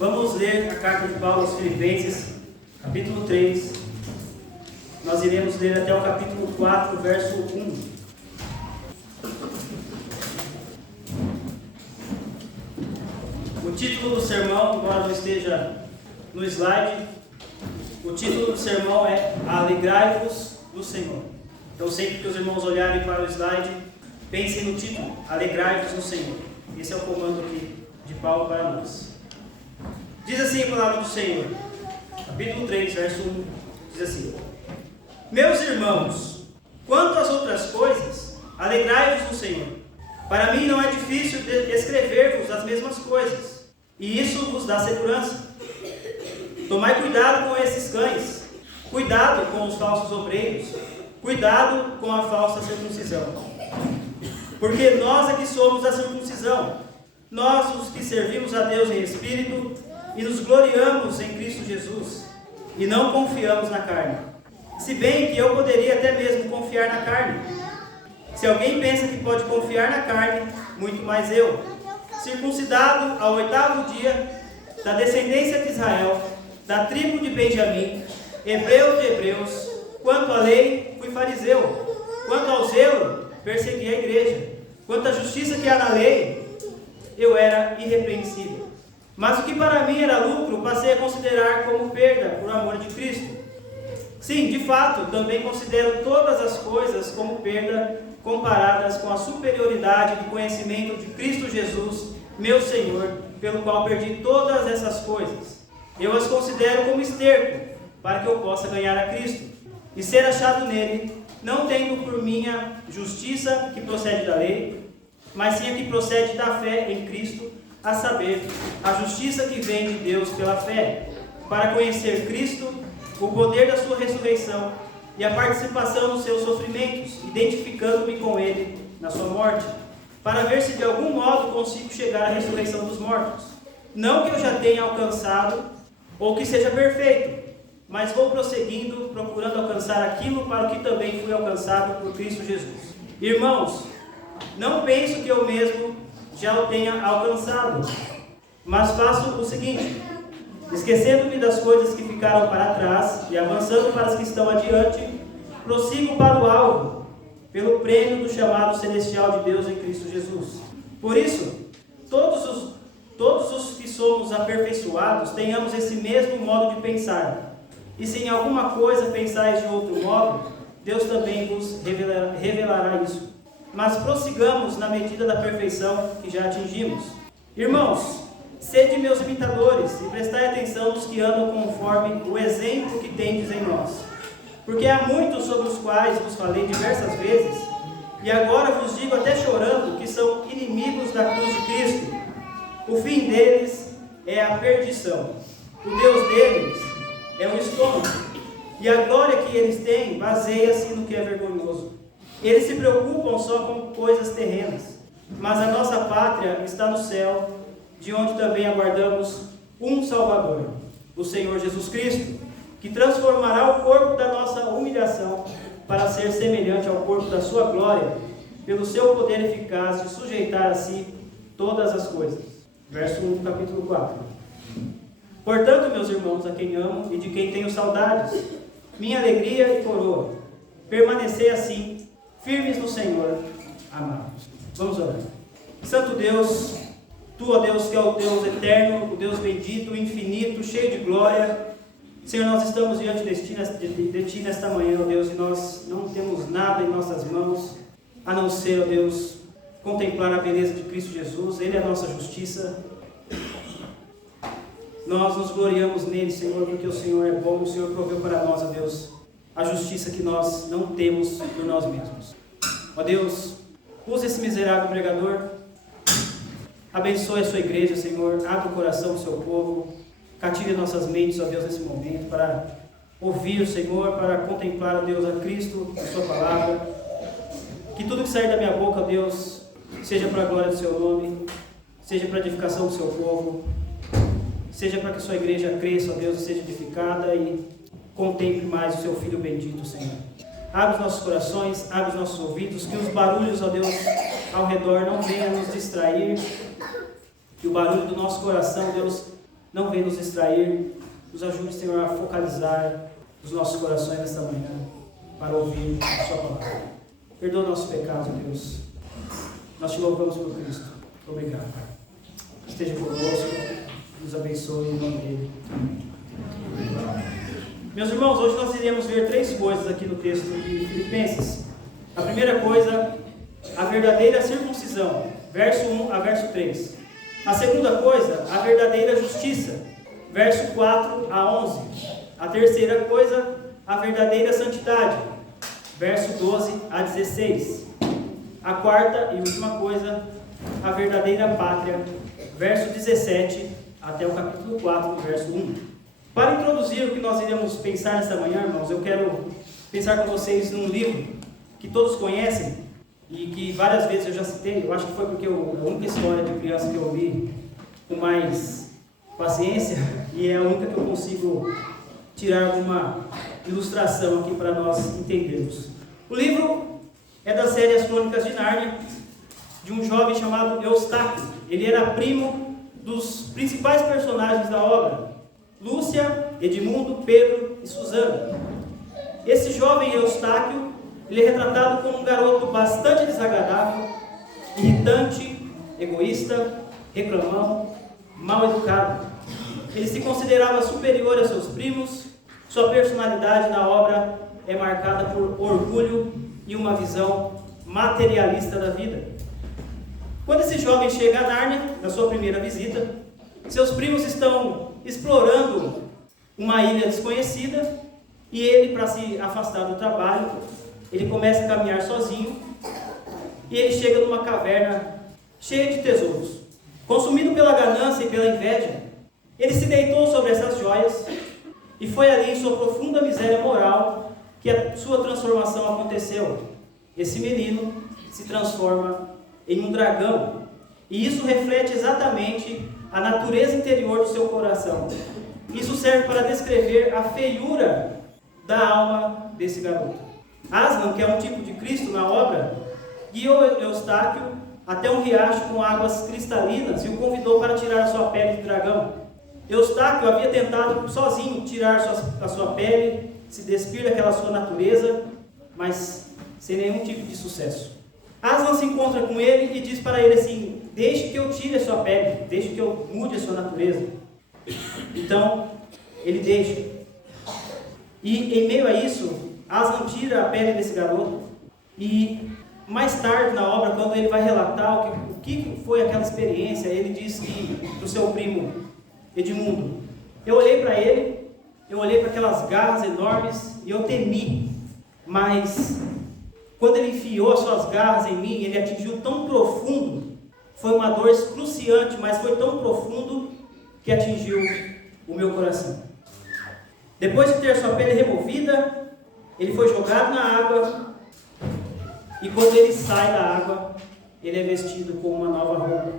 Vamos ler a carta de Paulo aos Filipenses, capítulo 3. Nós iremos ler até o capítulo 4, verso 1. O título do sermão, embora não esteja no slide, o título do sermão é Alegrai-vos do Senhor. Então, sempre que os irmãos olharem para o slide, pensem no título, Alegrai-vos do Senhor. Esse é o comando aqui de Paulo para nós. Diz assim a palavra do Senhor, capítulo 3, verso 1, diz assim: Meus irmãos, quanto às outras coisas, alegrai-vos no Senhor. Para mim não é difícil escrever-vos as mesmas coisas, e isso vos dá segurança. Tomai cuidado com esses cães, cuidado com os falsos obreiros, cuidado com a falsa circuncisão. Porque nós é que somos a circuncisão, nós os que servimos a Deus em espírito e nos gloriamos em Cristo Jesus, e não confiamos na carne. Se bem que eu poderia até mesmo confiar na carne. Se alguém pensa que pode confiar na carne, muito mais eu, circuncidado ao 8º dia, da descendência de Israel, da tribo de Benjamim, hebreu de hebreus, quanto à lei, fui fariseu, quanto ao zelo, persegui a igreja, quanto à justiça que há na lei, eu era irrepreensível. Mas o que para mim era lucro, passei a considerar como perda por amor de Cristo. Sim, de fato, também considero todas as coisas como perda, comparadas com a superioridade do conhecimento de Cristo Jesus, meu Senhor, pelo qual perdi todas essas coisas. Eu as considero como esterco, para que eu possa ganhar a Cristo, e ser achado nele, não tendo por minha justiça que procede da lei, mas sim a que procede da fé em Cristo, a saber, a justiça que vem de Deus pela fé, para conhecer Cristo, o poder da sua ressurreição e a participação nos seus sofrimentos, identificando-me com ele na sua morte, para ver se de algum modo consigo chegar à ressurreição dos mortos. Não que eu já tenha alcançado, ou que seja perfeito, mas vou prosseguindo, procurando alcançar aquilo para o que também fui alcançado por Cristo Jesus. Irmãos, não penso que eu mesmo já o tenha alcançado, mas faço o seguinte: esquecendo-me das coisas que ficaram para trás e avançando para as que estão adiante, prossigo para o alvo, pelo prêmio do chamado celestial de Deus em Cristo Jesus. Por isso, todos os que somos aperfeiçoados tenhamos esse mesmo modo de pensar. E se em alguma coisa pensais de outro modo, Deus também vos revelará isso. Mas prossigamos na medida da perfeição que já atingimos. Irmãos, sede meus imitadores e prestai atenção nos que andam conforme o exemplo que tendes em nós. Porque há muitos sobre os quais vos falei diversas vezes, e agora vos digo até chorando que são inimigos da cruz de Cristo. O fim deles é a perdição. O Deus deles é o estômago. E a glória que eles têm baseia-se no que é vergonhoso. Eles se preocupam só com coisas terrenas. Mas a nossa pátria está no céu, de onde também aguardamos um Salvador, o Senhor Jesus Cristo, que transformará o corpo da nossa humilhação para ser semelhante ao corpo da sua glória, pelo seu poder eficaz de sujeitar a si todas as coisas. Verso 1 do capítulo 4. Portanto, meus irmãos, a quem amo e de quem tenho saudades, minha alegria e coroa, permanecei assim, firmes no Senhor, amados. Vamos orar. Santo Deus, Tu, ó Deus, que é o Deus eterno, o Deus bendito, infinito, cheio de glória, Senhor, nós estamos diante de Ti nesta manhã, ó Deus, e nós não temos nada em nossas mãos, a não ser, ó Deus, contemplar a beleza de Cristo Jesus. Ele é a nossa justiça. Nós nos gloriamos nele, Senhor, porque o Senhor é bom, o Senhor proveu para nós, ó Deus, a justiça que nós não temos por nós mesmos. Ó Deus, usa esse miserável pregador, abençoe a sua igreja, Senhor, abre o coração do seu povo, cative nossas mentes, ó Deus, nesse momento, para ouvir o Senhor, para contemplar, ó Deus, a Cristo, a sua palavra. Que tudo que sair da minha boca, ó Deus, seja para a glória do seu nome, seja para a edificação do seu povo, seja para que a sua igreja cresça, ó Deus, e seja edificada e contemple mais o seu Filho bendito, Senhor. Abre os nossos corações, abre os nossos ouvidos, que os barulhos, ó Deus, ao redor não venham nos distrair, que o barulho do nosso coração, Deus, não venha nos distrair. Nos ajude, Senhor, a focalizar os nossos corações nesta manhã para ouvir a Sua palavra. Perdoa nossos pecados, Deus. Nós te louvamos por Cristo. Obrigado, Pai. Esteja conosco, nos abençoe em nome dele. Meus irmãos, hoje nós iremos ver 3 coisas aqui no texto de Filipenses. A primeira coisa, a verdadeira circuncisão, verso 1 a verso 3. A segunda coisa, a verdadeira justiça, verso 4 a 11. A terceira coisa, a verdadeira santidade, verso 12 a 16. A quarta e última coisa, a verdadeira pátria, verso 17 até o capítulo 4, verso 1. Para introduzir o que nós iremos pensar nesta manhã, irmãos, eu quero pensar com vocês num livro que todos conhecem e que várias vezes eu já citei. Eu acho que foi porque a única história de criança que eu li com mais paciência e é a única que eu consigo tirar alguma ilustração aqui para nós entendermos. O livro é da série As Crônicas de Nárnia, de um jovem chamado Eustáquio. Ele era primo dos principais personagens da obra: Lúcia, Edmundo, Pedro e Susana. Esse jovem Eustáquio, ele é retratado como um garoto bastante desagradável, irritante, egoísta, reclamão, mal educado. Ele se considerava superior a seus primos. Sua personalidade na obra é marcada por orgulho e uma visão materialista da vida. Quando esse jovem chega a Nárnia, na sua primeira visita, seus primos estão explorando uma ilha desconhecida e ele, para se afastar do trabalho, ele começa a caminhar sozinho e ele chega numa caverna cheia de tesouros. Consumido pela ganância e pela inveja, ele se deitou sobre essas joias e foi ali em sua profunda miséria moral que a sua transformação aconteceu. Esse menino se transforma em um dragão e isso reflete exatamente a natureza interior do seu coração. Isso serve para descrever a feiura da alma desse garoto. Aslan, que é um tipo de Cristo na obra, guiou Eustáquio até um riacho com águas cristalinas e o convidou para tirar a sua pele de dragão. Eustáquio havia tentado sozinho tirar a sua pele, se despir daquela sua natureza, mas sem nenhum tipo de sucesso. Aslan se encontra com ele e diz para ele assim: deixe que eu tire a sua pele, deixe que eu mude a sua natureza. Então, ele deixa. E em meio a isso, Aslan tira a pele desse garoto e mais tarde na obra, quando ele vai relatar o que foi aquela experiência, ele diz que do seu primo Edmundo: eu olhei para ele, eu olhei para aquelas garras enormes e eu temi, mas quando ele enfiou as suas garras em mim, ele atingiu tão profundo, foi uma dor excruciante, mas foi tão profundo que atingiu o meu coração. Depois de ter sua pele removida, ele foi jogado na água e quando ele sai da água, ele é vestido com uma nova roupa.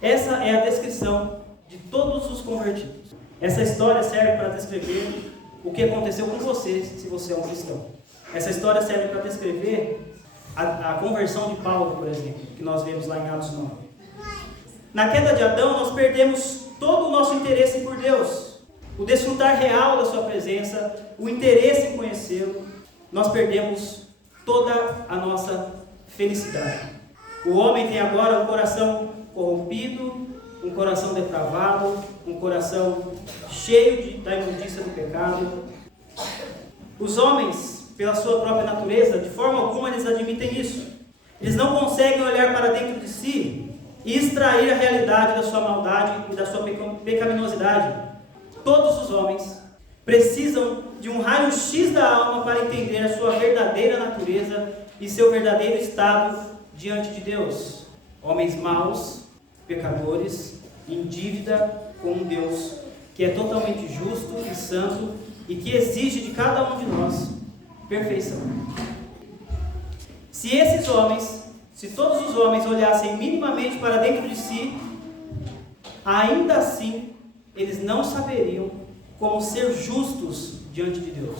Essa é a descrição de todos os convertidos. Essa história serve para descrever o que aconteceu com você, se você é um cristão. Essa história serve para descrever a conversão de Paulo, por exemplo, que nós vemos lá em Atos 9. Na queda de Adão, nós perdemos todo o nosso interesse por Deus, o desfrutar real da sua presença, o interesse em conhecê-lo. Nós perdemos toda a nossa felicidade. O homem tem agora um coração corrompido, um coração depravado, um coração cheio da imundícia do pecado. Os homens, pela sua própria natureza, de forma alguma eles admitem isso. Eles não conseguem olhar para dentro de si e extrair a realidade da sua maldade e da sua pecaminosidade. Todos os homens precisam de um raio-x da alma para entender a sua verdadeira natureza e seu verdadeiro estado diante de Deus. Homens maus, pecadores, em dívida com um Deus que é totalmente justo e santo e que exige de cada um de nós perfeição. Se todos os homens olhassem minimamente para dentro de si, ainda assim eles não saberiam como ser justos diante de Deus.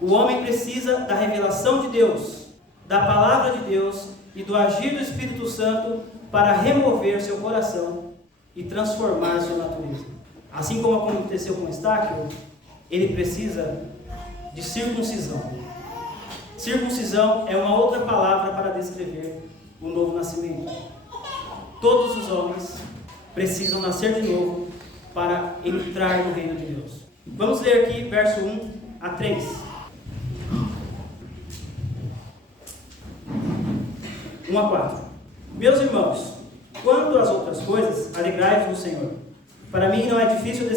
O homem precisa da revelação de Deus, da palavra de Deus e do agir do Espírito Santo para remover seu coração e transformar sua natureza. assim como aconteceu com Estáquio, ele precisa de circuncisão. Circuncisão é uma outra palavra para descrever o novo nascimento. Todos os homens precisam nascer de novo para entrar no reino de Deus. Vamos ler aqui verso 1 a 3. 1 a 4. Meus irmãos, quanto às outras coisas, alegrai-vos no Senhor. Para mim não é difícil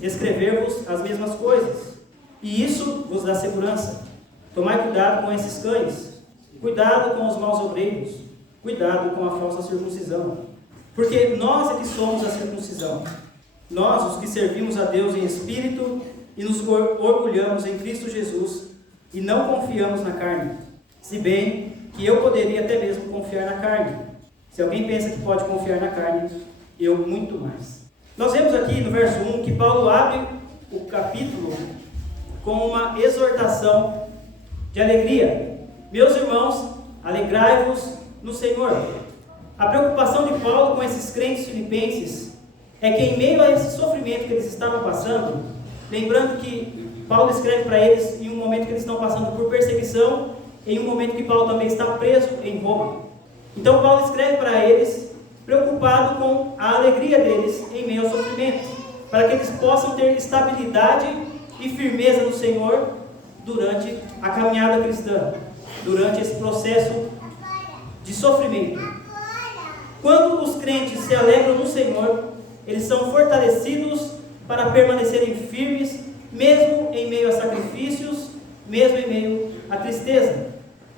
escrever-vos as mesmas coisas, e isso vos dá segurança. Tomai cuidado com esses cães, cuidado com os maus obreiros, cuidado com a falsa circuncisão. Porque nós é que somos a circuncisão, nós os que servimos a Deus em espírito e nos orgulhamos em Cristo Jesus e não confiamos na carne, se bem que eu poderia até mesmo confiar na carne. Se alguém pensa que pode confiar na carne, eu muito mais. Nós vemos aqui no verso 1 que Paulo abre o capítulo com uma exortação de alegria. Meus irmãos, alegrai-vos no Senhor. A preocupação de Paulo com esses crentes filipenses é que em meio a esse sofrimento que eles estavam passando, lembrando que Paulo escreve para eles em um momento que eles estão passando por perseguição, em um momento que Paulo também está preso em Roma. Então Paulo escreve para eles, preocupado com a alegria deles em meio ao sofrimento, para que eles possam ter estabilidade e firmeza no Senhor durante a caminhada cristã, durante esse processo de sofrimento. Quando os crentes se alegram no Senhor, eles são fortalecidos para permanecerem firmes, mesmo em meio a sacrifícios, mesmo em meio à tristeza.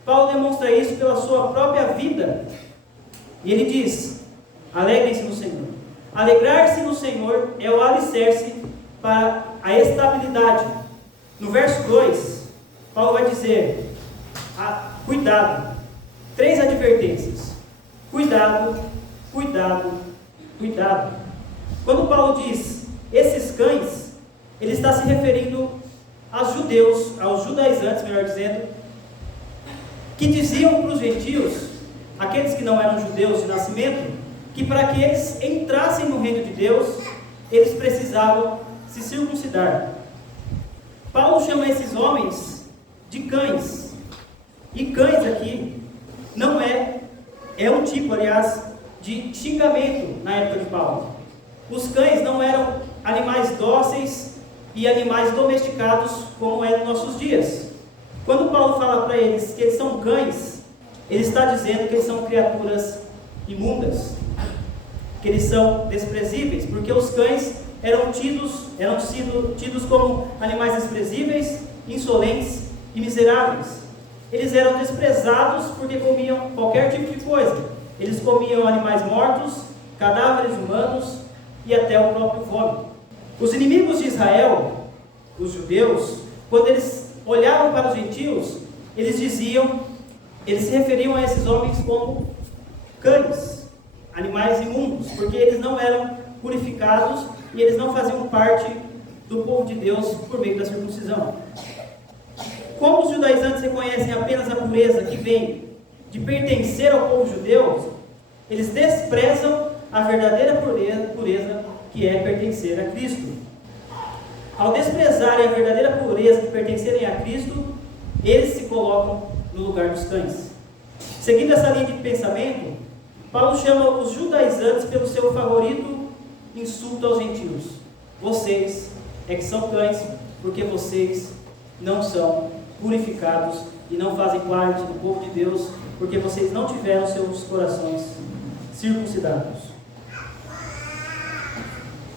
Paulo demonstra isso pela sua própria vida. E ele diz: alegrem-se no Senhor. Alegrar-se no Senhor é o alicerce para a estabilidade. No verso 2, Paulo vai dizer: cuidado. 3 advertências. Cuidado, cuidado, cuidado. Quando Paulo diz esses cães, ele está se referindo aos judeus, aos judaizantes, melhor dizendo, que diziam para os gentios, aqueles que não eram judeus de nascimento, que para que eles entrassem no reino de Deus, eles precisavam se circuncidar. Paulo chama esses homens de cães. E cães aqui não é um tipo, aliás, de xingamento na época de Paulo. Os cães não eram animais dóceis e animais domesticados como é nos nossos dias. Quando Paulo fala para eles que eles são cães, ele está dizendo que eles são criaturas imundas, que eles são desprezíveis, porque os cães eram sido tidos como animais desprezíveis, insolentes e miseráveis. Eles eram desprezados porque comiam qualquer tipo de coisa. Eles comiam animais mortos, cadáveres humanos e até o próprio vômito. Os inimigos de Israel, os judeus, quando eles olhavam para os gentios, eles se referiam a esses homens como cães, animais imundos, porque eles não eram purificados e eles não faziam parte do povo de Deus por meio da circuncisão. Como os judaizantes reconhecem apenas a pureza que vem de pertencer ao povo judeu, eles desprezam a verdadeira pureza que é pertencer a Cristo. Ao desprezarem a verdadeira pureza de pertencerem a Cristo, eles se colocam no lugar dos cães. Seguindo essa linha de pensamento, Paulo chama os judaizantes pelo seu favorito insulto aos gentios. Vocês é que são cães, porque vocês não são purificados e não fazem parte do povo de Deus, porque vocês não tiveram seus corações circuncidados.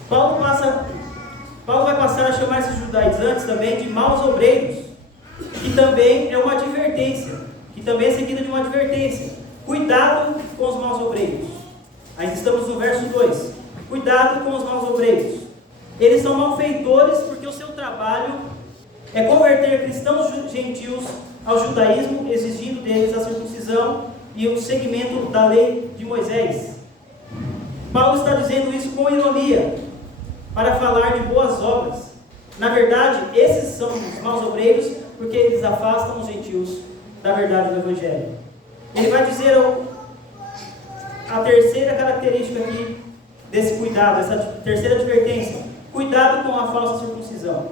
Paulo vai passar a chamar esses judaizantes também de maus obreiros, que também é uma advertência, que também é seguida de uma advertência. Cuidado com os maus obreiros. Aí estamos no verso 2. Cuidado com os maus obreiros. Eles são malfeitores porque o seu trabalho é converter cristãos gentios ao judaísmo, exigindo deles a circuncisão e o seguimento da lei de Moisés. Paulo está dizendo isso com ironia, para falar de boas obras. Na verdade, esses são os maus obreiros, porque eles afastam os gentios da verdade do Evangelho. Ele vai dizer a terceira característica aqui desse cuidado, essa terceira advertência: cuidado com a falsa circuncisão.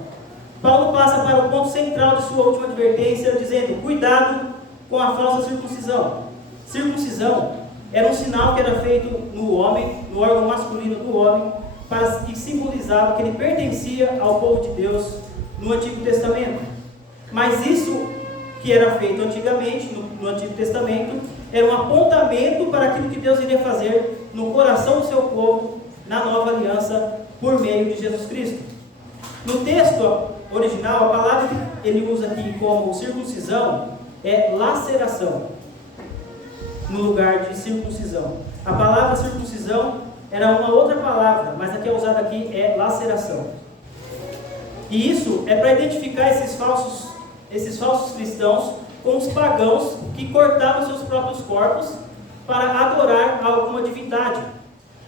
Paulo passa para o ponto central de sua última advertência, dizendo: cuidado com a falsa circuncisão. Circuncisão era um sinal que era feito no homem, no órgão masculino do homem, e simbolizava que ele pertencia ao povo de Deus no Antigo Testamento. Mas isso que era feito antigamente, no Antigo Testamento, era um apontamento para aquilo que Deus iria fazer no coração do seu povo, na nova aliança, por meio de Jesus Cristo. No texto original, a palavra que ele usa aqui como circuncisão é laceração, no lugar de circuncisão. A palavra circuncisão era uma outra palavra, mas a que é usada aqui é laceração. E isso é para identificar esses falsos cristãos com os pagãos que cortavam seus próprios corpos para adorar a alguma divindade.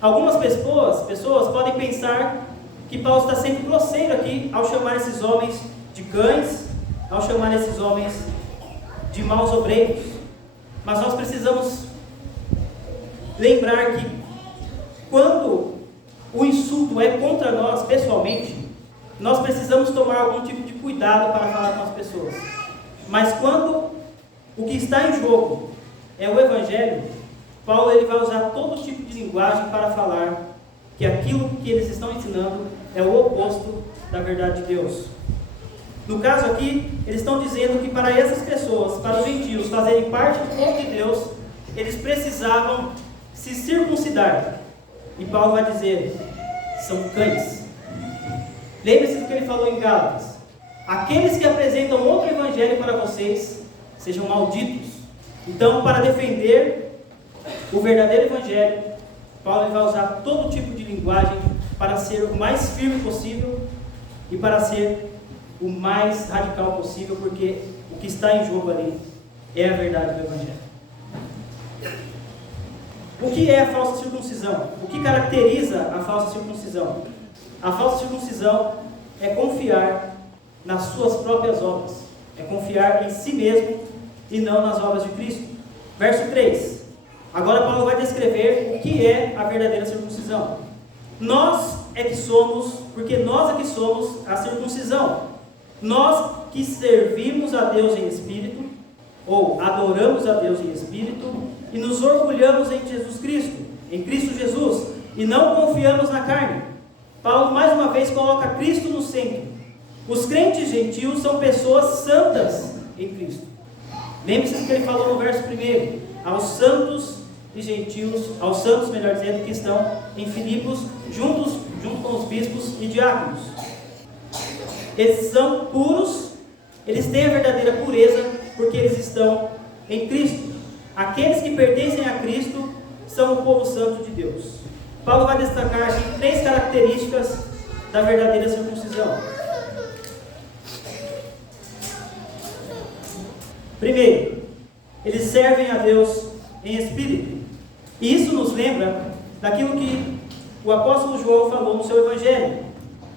Algumas pessoas podem pensar que Paulo está sendo grosseiro aqui ao chamar esses homens de cães, ao chamar esses homens de maus obreiros. Mas nós precisamos lembrar que quando o insulto é contra nós pessoalmente, nós precisamos tomar algum tipo de cuidado para falar com as pessoas. Mas quando o que está em jogo é o Evangelho, Paulo ele vai usar todo tipo de linguagem para falar que aquilo que eles estão ensinando é o oposto da verdade de Deus. No caso aqui, eles estão dizendo que para essas pessoas, para os gentios fazerem parte do povo de Deus, eles precisavam se circuncidar. E Paulo vai dizer: são cães. Lembre-se do que ele falou em Gálatas: aqueles que apresentam outro evangelho para vocês sejam malditos. Então, para defender o verdadeiro evangelho, Paulo vai usar todo tipo de linguagem para ser o mais firme possível e para ser o mais radical possível, porque o que está em jogo ali é a verdade do evangelho. O que é a falsa circuncisão? O que caracteriza a falsa circuncisão? A falsa circuncisão é confiar nas suas próprias obras, é confiar em si mesmo e não nas obras de Cristo. Verso 3. Agora Paulo vai descrever o que é a verdadeira circuncisão. Nós é que somos, porque nós é que somos a circuncisão. Nós que servimos a Deus em espírito, ou adoramos a Deus em espírito, e nos orgulhamos em Jesus Cristo, em Cristo Jesus, e não confiamos na carne. Paulo mais uma vez coloca Cristo no centro. Os crentes gentios são pessoas santas em Cristo. Lembre-se do que ele falou no verso 1, aos santos e gentios, aos santos, melhor dizendo, que estão em Filipos, junto com os bispos e diáconos. Eles são puros, eles têm a verdadeira pureza, porque eles estão em Cristo. Aqueles que pertencem a Cristo são o povo santo de Deus. Paulo vai destacar aqui 3 características da verdadeira circuncisão. Primeiro, eles servem a Deus em espírito. E isso nos lembra daquilo que o apóstolo João falou no seu evangelho.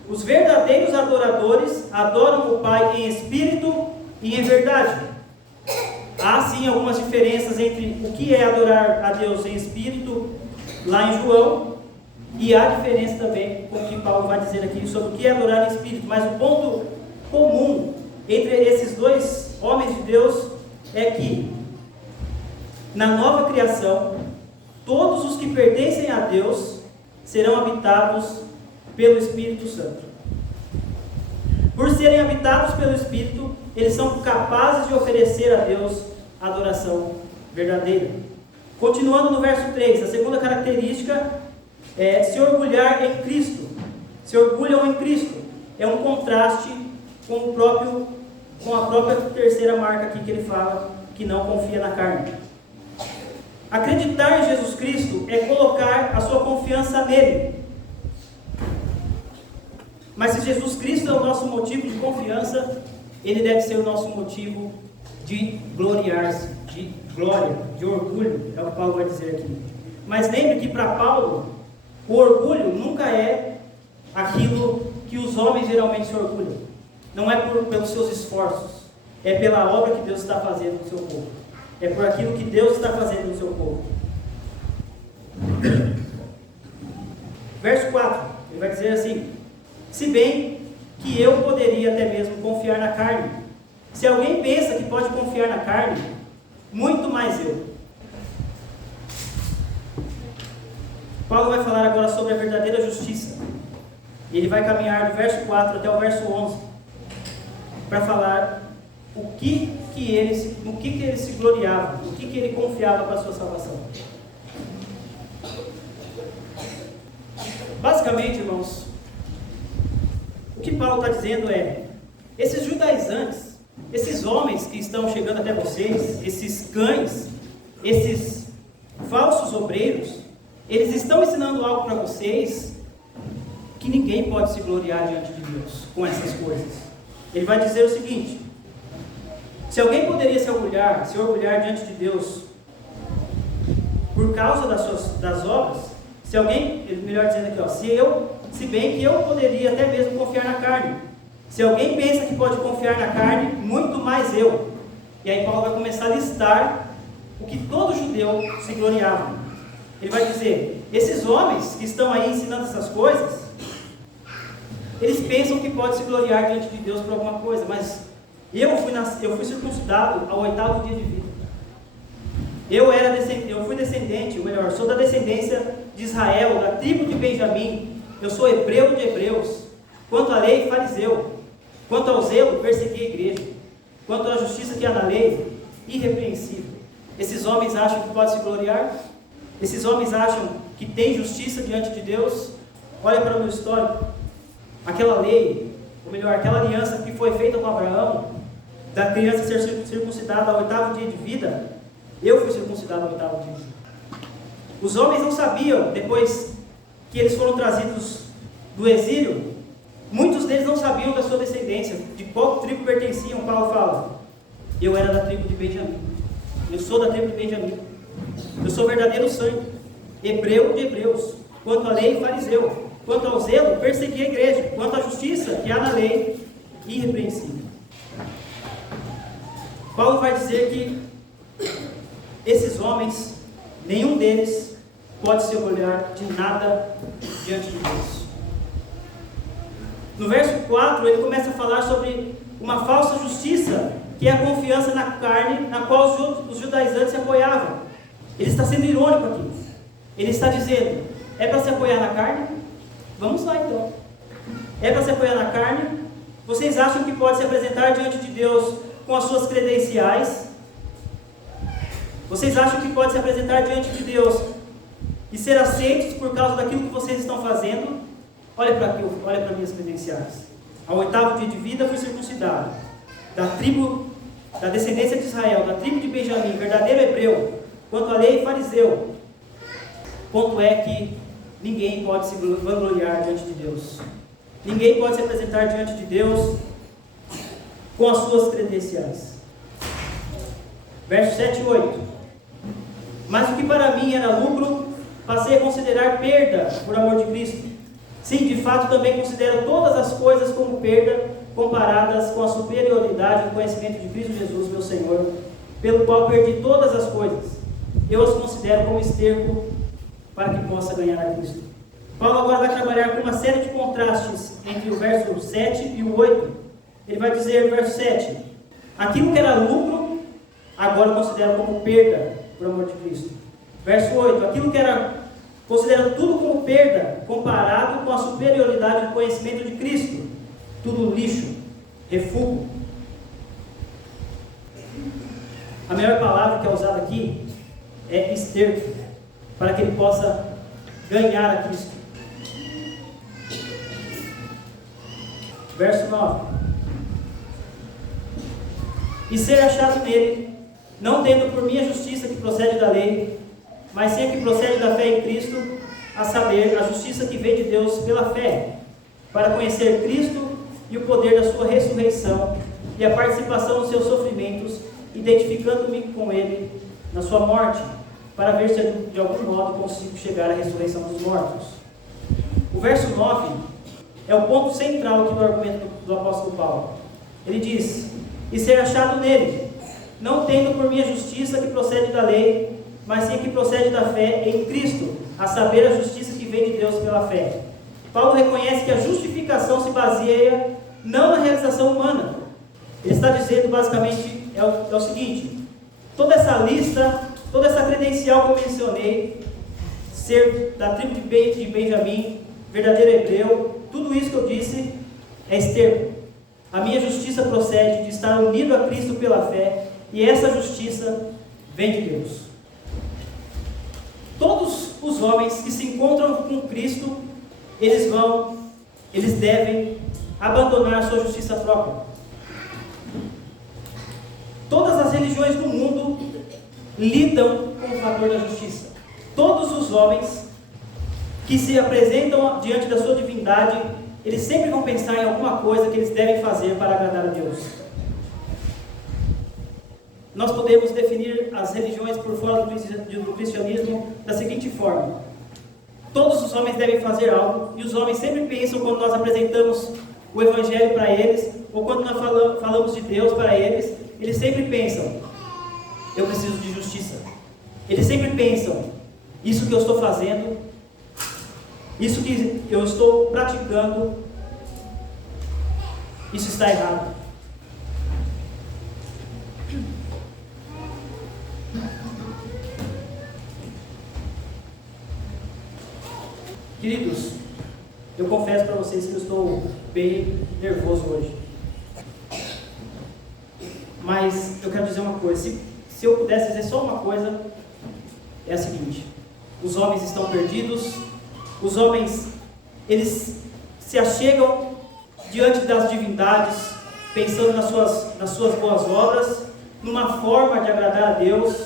Os verdadeiros adoradores adoram o Pai em espírito e em verdade. Há sim algumas diferenças entre o que é adorar a Deus em espírito, lá em João, e há diferença também com o que Paulo vai dizer aqui sobre o que é adorar em espírito. Mas o ponto comum entre esses dois homens de Deus é que, na nova criação, todos os que pertencem a Deus serão habitados pelo Espírito Santo. Por serem habitados pelo Espírito, eles são capazes de oferecer a Deus adoração verdadeira. Continuando no verso 3, a segunda característica é se orgulhar em Cristo. Se orgulham em Cristo. É um contraste com a própria terceira marca aqui que ele fala, que não confia na carne. Acreditar em Jesus Cristo é colocar a sua confiança nele. Mas se Jesus Cristo é o nosso motivo de confiança, ele deve ser o nosso motivo de gloriar-se, de glória, de orgulho, é o que Paulo vai dizer aqui. Mas lembre que para Paulo, o orgulho nunca é aquilo que os homens geralmente se orgulham. Não é pelos seus esforços, é pela obra que Deus está fazendo no seu povo. É por aquilo que Deus está fazendo no seu povo. Verso 4, ele vai dizer assim: se bem que eu poderia até mesmo confiar na carne. Se alguém pensa que pode confiar na carne, muito mais eu. Paulo vai falar agora sobre a verdadeira justiça. E ele vai caminhar do verso 4 até o verso 11 para falar no que ele se gloriava, no que ele confiava para a sua salvação. Basicamente, irmãos, o que Paulo está dizendo é: esses judaizantes, esses homens que estão chegando até vocês, esses cães, esses falsos obreiros, eles estão ensinando algo para vocês que ninguém pode se gloriar diante de Deus com essas coisas. Ele vai dizer o seguinte: se alguém poderia se orgulhar diante de Deus por causa das obras, se alguém, melhor dizendo aqui, se bem que eu poderia até mesmo confiar na carne. Se alguém pensa que pode confiar na carne, muito mais eu. E aí Paulo vai começar a listar o que todo judeu se gloriava. Ele vai dizer: esses homens que estão aí ensinando essas coisas, eles pensam que pode se gloriar diante de Deus por alguma coisa, mas eu fui circuncidado ao 8º dia de vida. Eu fui descendente, ou melhor, sou da descendência de Israel, da tribo de Benjamim. Eu sou hebreu de hebreus. Quanto à lei, fariseu. Quanto ao zelo, persegui a igreja. Quanto à justiça que há na lei, irrepreensível. Esses homens acham que pode se gloriar? Esses homens acham que tem justiça diante de Deus? Olha para o meu histórico. Aquela lei, ou melhor, aquela aliança que foi feita com Abraão, da criança ser circuncidada ao 8º dia de vida, eu fui circuncidado ao 8º dia de vida. Os homens não sabiam, depois que eles foram trazidos do exílio, muitos deles não sabiam da sua descendência, de qual tribo pertenciam. Paulo fala: eu era da tribo de Benjamim, eu sou da tribo de Benjamim, eu sou verdadeiro sangue, hebreu de hebreus, quanto à lei, fariseu, quanto ao zelo, persegui a igreja, quanto à justiça que há na lei, irrepreensível. Paulo vai dizer que esses homens, nenhum deles pode se orgulhar de nada diante de Deus. No verso 4, ele começa a falar sobre uma falsa justiça, que é a confiança na carne, na qual os judaizantes se apoiavam. Ele está sendo irônico aqui. Ele está dizendo: é para se apoiar na carne? Vamos lá então. É para se apoiar na carne? Vocês acham que pode se apresentar diante de Deus com as suas credenciais? Vocês acham que pode se apresentar diante de Deus e ser aceitos por causa daquilo que vocês estão fazendo? Olha para aqui, olha para minhas credenciais. Ao 8º dia de vida fui circuncidado, da descendência de Israel, da tribo de Benjamim, verdadeiro hebreu, quanto à lei, fariseu. Ponto é que ninguém pode se vangloriar diante de Deus. Ninguém pode se apresentar diante de Deus com as suas credenciais. Versos 7 e 8. Mas o que para mim era lucro, passei a considerar perda por amor de Cristo. Sim, de fato também considero todas as coisas como perda, comparadas com a superioridade do conhecimento de Cristo Jesus, meu Senhor, pelo qual perdi todas as coisas. Eu as considero como esterco para que possa ganhar a Cristo. Paulo agora vai trabalhar com uma série de contrastes entre o verso 7 e o 8. Ele vai dizer no verso 7: aquilo que era lucro, agora considero como perda por amor de Cristo. Verso 8: aquilo que era, considero tudo como perda, comparado com a superioridade do conhecimento de Cristo, tudo lixo, refúgio. A melhor palavra que é usada aqui é esterco, para que ele possa ganhar a Cristo. Verso 9: e ser achado nele, não tendo por minha justiça que procede da lei, mas sim a que procede da fé em Cristo, a saber, a justiça que vem de Deus pela fé, para conhecer Cristo e o poder da sua ressurreição e a participação nos seus sofrimentos, identificando-me com ele na sua morte, para ver se de algum modo consigo chegar à ressurreição dos mortos. O verso 9 é o ponto central aqui do argumento do apóstolo Paulo. Ele diz: e ser achado nele, não tendo por minha justiça que procede da lei, mas sim que procede da fé em Cristo, a saber, a justiça que vem vem de Deus pela fé. Paulo reconhece que a justificação se baseia não na realização humana. Ele está dizendo basicamente é o seguinte: toda essa lista, toda essa credencial que eu mencionei, ser da tribo de Benjamim, verdadeiro hebreu, tudo isso que eu disse é esterco. A minha justiça procede de estar unido a Cristo pela fé, e essa justiça vem de Deus. Todos os homens que se encontram com Cristo, eles devem abandonar a sua justiça própria. Todas as religiões do mundo lidam com o fator da justiça. Todos os homens que se apresentam diante da sua divindade, eles sempre vão pensar em alguma coisa que eles devem fazer para agradar a Deus. Nós podemos definir as religiões por fora do cristianismo da seguinte forma: todos os homens devem fazer algo, e os homens sempre pensam, quando nós apresentamos o Evangelho para eles, ou quando nós falamos de Deus para eles, eles sempre pensam: eu preciso de justiça. Eles sempre pensam: isso que eu estou fazendo, isso que eu estou praticando, isso está errado. Queridos, eu confesso para vocês que eu estou bem nervoso hoje. Mas eu quero dizer uma coisa: se eu pudesse dizer só uma coisa, é a seguinte: os homens estão perdidos, os homens, eles se achegam diante das divindades, pensando nas suas boas obras, numa forma de agradar a Deus,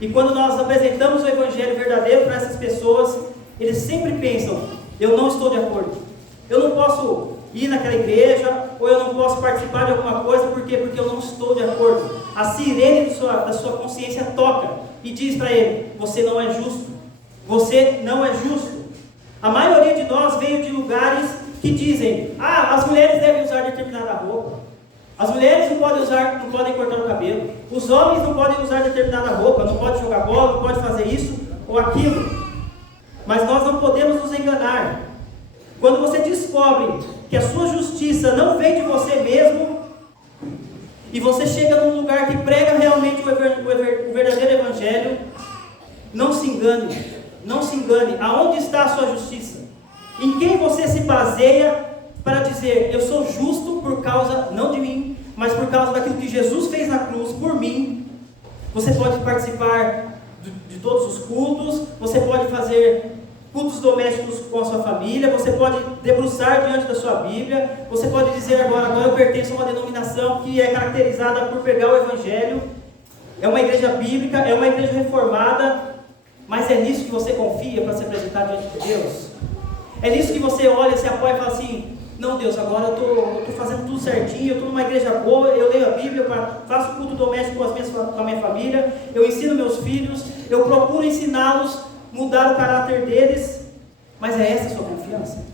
e quando nós apresentamos o Evangelho verdadeiro para essas pessoas, eles sempre pensam: eu não estou de acordo, eu não posso ir naquela igreja, ou eu não posso participar de alguma coisa, por quê? Porque eu não estou de acordo. A sirene da sua consciência toca e diz para ele: você não é justo, você não é justo. A maioria de nós veio de lugares que dizem: as mulheres devem usar determinada roupa, as mulheres não podem cortar o cabelo, os homens não podem usar determinada roupa, não podem jogar bola, não podem fazer isso ou aquilo. Mas nós não podemos nos enganar. Quando você descobre que a sua justiça não vem de você mesmo, e você chega num lugar que prega realmente o verdadeiro Evangelho, não se engane, não se engane. Aonde está a sua justiça? Em quem você se baseia para dizer: eu sou justo por causa, não de mim, mas por causa daquilo que Jesus fez na cruz por mim? Você pode participar de todos os cultos, você pode fazer cultos domésticos com a sua família, você pode debruçar diante da sua Bíblia, você pode dizer: agora eu pertenço a uma denominação que é caracterizada por pregar o Evangelho, é uma igreja bíblica, é uma igreja reformada. Mas é nisso que você confia para se apresentar diante de Deus? É nisso que você olha, se apoia e fala assim: não, Deus, agora eu estou fazendo tudo certinho, eu estou numa igreja boa, eu leio a Bíblia, faço culto doméstico com a minha família, eu ensino meus filhos, eu procuro ensiná-los, mudar o caráter deles. Mas é essa a sua confiança?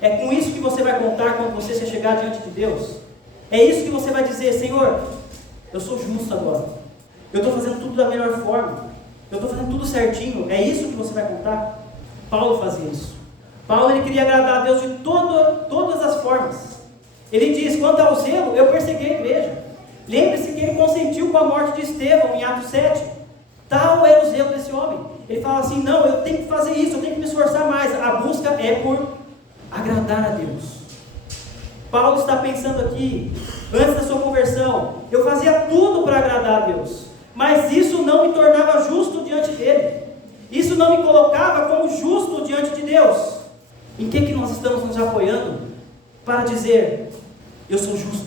É com isso que você vai contar quando você se chegar diante de Deus? É isso que você vai dizer: Senhor, eu sou justo agora, eu estou fazendo tudo da melhor forma, eu estou fazendo tudo certinho? É isso que você vai contar? Paulo fazia isso. Paulo, ele queria agradar a Deus de todas as formas. Ele diz: quanto ao zelo, eu persegui a igreja. Lembre-se que ele consentiu com a morte de Estevão em Atos 7. Tal era o zelo desse homem. Ele fala assim: não, eu tenho que fazer isso, eu tenho que me esforçar mais. A busca é por agradar a Deus. Paulo está pensando aqui, antes da sua conversão: eu fazia tudo para agradar a Deus, mas isso não me tornava justo diante dele, isso não me colocava como justo diante de Deus. Em que nós estamos nos apoiando para dizer: eu sou justo?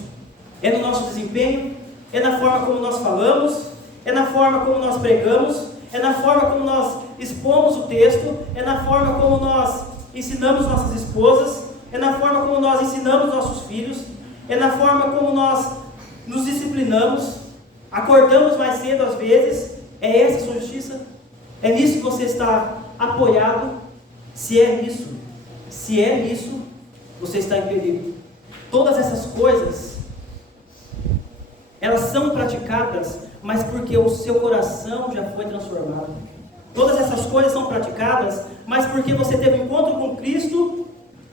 É no nosso desempenho? É na forma como nós falamos? É na forma como nós pregamos? É na forma como nós expomos o texto? É na forma como nós ensinamos nossas esposas? É na forma como nós ensinamos nossos filhos? É na forma como nós nos disciplinamos? Acordamos mais cedo às vezes? É essa a sua justiça? É nisso que você está apoiado? Se é nisso, você está em perigo. Todas essas coisas, elas são praticadas, mas porque o seu coração já foi transformado. Todas essas coisas são praticadas, mas porque você teve um encontro com Cristo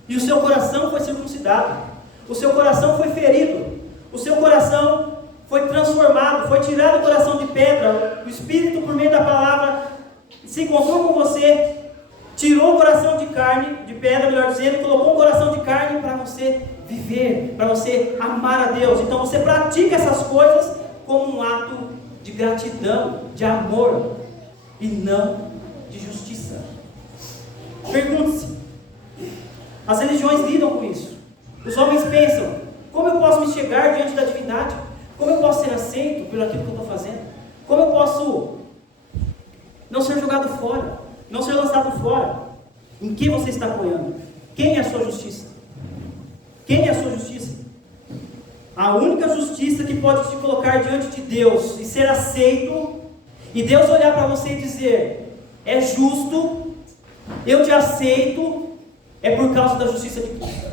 e o seu coração foi circuncidado, o seu coração foi ferido, o seu coração foi transformado, foi tirado o coração de pedra, o Espírito, por meio da palavra, se encontrou com você, tirou o coração de carne, de pedra, melhor dizendo, e colocou um coração de carne para você viver, para você amar a Deus. Então você pratica essas coisas como um ato de gratidão, de amor, e não de justiça. Pergunte-se, as religiões lidam com isso. Os homens pensam, como eu posso me chegar diante da divindade? Como eu posso ser aceito por aquilo que eu estou fazendo? Como eu posso não ser jogado fora? Não ser lançado fora? Em que você está apoiando? Quem é a sua justiça? Quem é a sua justiça? A única justiça que pode te colocar diante de Deus e ser aceito, e Deus olhar para você e dizer, é justo, eu te aceito, é por causa da justiça de Cristo.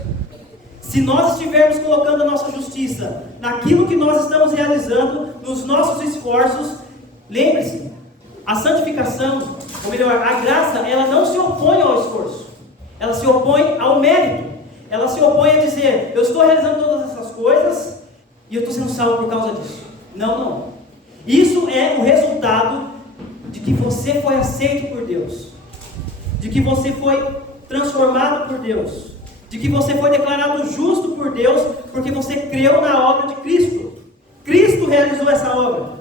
Se nós estivermos colocando a nossa justiça naquilo que nós estamos realizando, nos nossos esforços, lembre-se, a santificação, ou melhor, a graça, ela não se opõe ao esforço, ela se opõe ao mérito, ela se opõe a dizer, eu estou realizando todas essas coisas e eu estou sendo salvo por causa disso. Não, não. Isso é o resultado de que você foi aceito por Deus, de que você foi transformado por Deus, de que você foi declarado justo por Deus, porque você creu na obra de Cristo. Cristo realizou essa obra.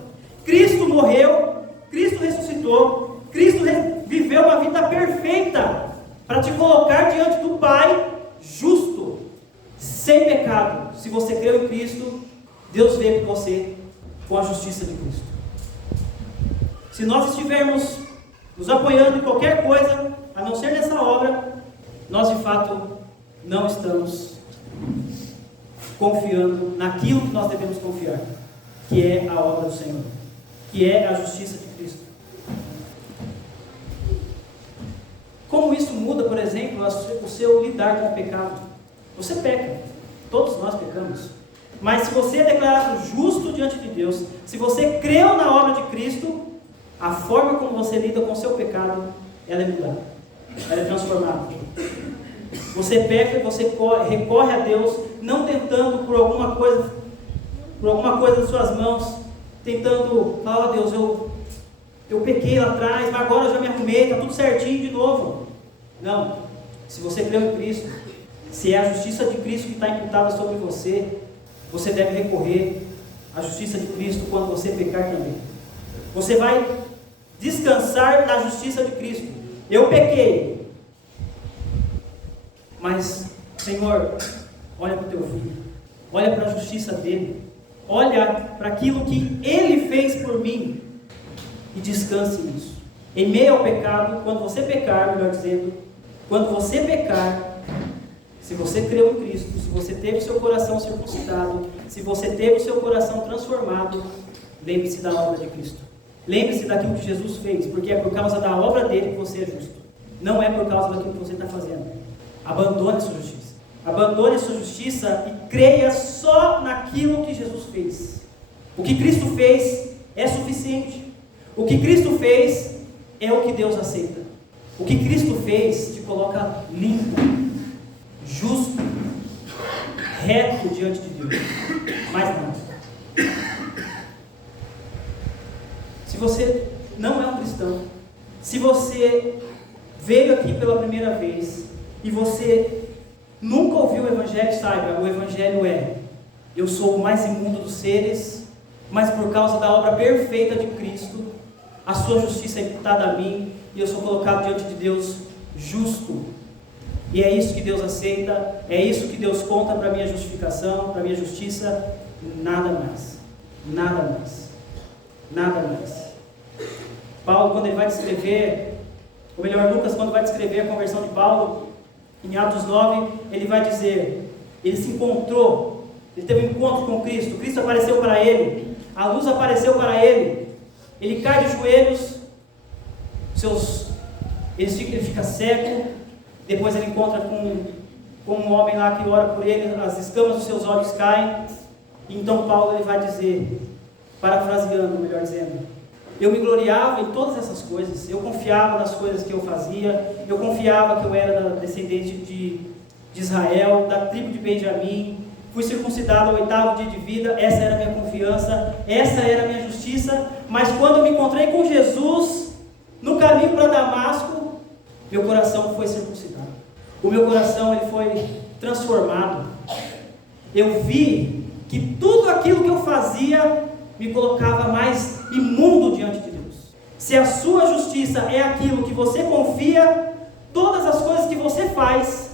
Cristo morreu, Cristo ressuscitou, Cristo viveu uma vida perfeita para te colocar diante do Pai justo, sem pecado. Se você creu em Cristo, Deus veio por você com a justiça de Cristo. Se nós estivermos nos apoiando em qualquer coisa, a não ser nessa obra, nós de fato não estamos confiando naquilo que nós devemos confiar, que é a obra do Senhor, que é a justiça de Cristo. Como isso muda, por exemplo, o seu lidar com o pecado? Você peca, todos nós pecamos, mas se você é declarado justo diante de Deus, se você creu na obra de Cristo, a forma como você lida com o seu pecado, ela é mudada, ela é transformada. Você peca e você recorre a Deus, não tentando por alguma coisa das suas mãos, tentando falar, Deus, eu pequei lá atrás, mas agora eu já me arrumei, está tudo certinho de novo. Não, se você creu em Cristo, se é a justiça de Cristo que está imputada sobre você, você deve recorrer à justiça de Cristo quando você pecar também. Você vai descansar na justiça de Cristo. Eu pequei, mas, Senhor, olha para o teu filho, olha para a justiça dele, olha para aquilo que ele fez por mim e descanse nisso. Em meio ao pecado, quando você pecar, melhor dizendo, quando você pecar, se você creu em Cristo, se você teve o seu coração circuncidado, se você teve o seu coração transformado, lembre-se da obra de Cristo. Lembre-se daquilo que Jesus fez, porque é por causa da obra dele que você é justo. Não é por causa daquilo que você está fazendo. Abandone a sua justiça. Abandone a sua justiça e creia só naquilo que Jesus fez. O que Cristo fez é suficiente. O que Cristo fez é o que Deus aceita. O que Cristo fez te coloca limpo, justo, reto diante de Deus. Mais nada. Se você não é um cristão, se você veio aqui pela primeira vez e você nunca ouviu o Evangelho, saiba, o Evangelho é: eu sou o mais imundo dos seres, mas por causa da obra perfeita de Cristo, a sua justiça é imputada a mim e eu sou colocado diante de Deus justo. E é isso que Deus aceita, é isso que Deus conta para a minha justificação, para a minha justiça, nada mais, nada mais, nada mais. Paulo, quando ele vai descrever, ou melhor, Lucas, quando vai descrever a conversão de Paulo, em Atos 9, ele vai dizer, ele se encontrou, ele teve um encontro com Cristo, Cristo apareceu para ele, a luz apareceu para ele, ele cai de joelhos, ele fica cego, depois ele encontra com um homem lá que ora por ele, as escamas dos seus olhos caem, e então Paulo ele vai dizer, parafraseando, melhor dizendo, Eu me gloriava em todas essas coisas. Eu confiava nas coisas que eu fazia. Eu confiava que eu era descendente de Israel, da tribo de Benjamim. Fui circuncidado ao 8º dia de vida. Essa era a minha confiança. Essa era a minha justiça. Mas quando eu me encontrei com Jesus, no caminho para Damasco, meu coração foi circuncidado. O meu coração ele foi transformado. Eu vi que tudo aquilo que eu fazia me colocava mais imundo diante de Deus. Se a sua justiça é aquilo que você confia, todas as coisas que você faz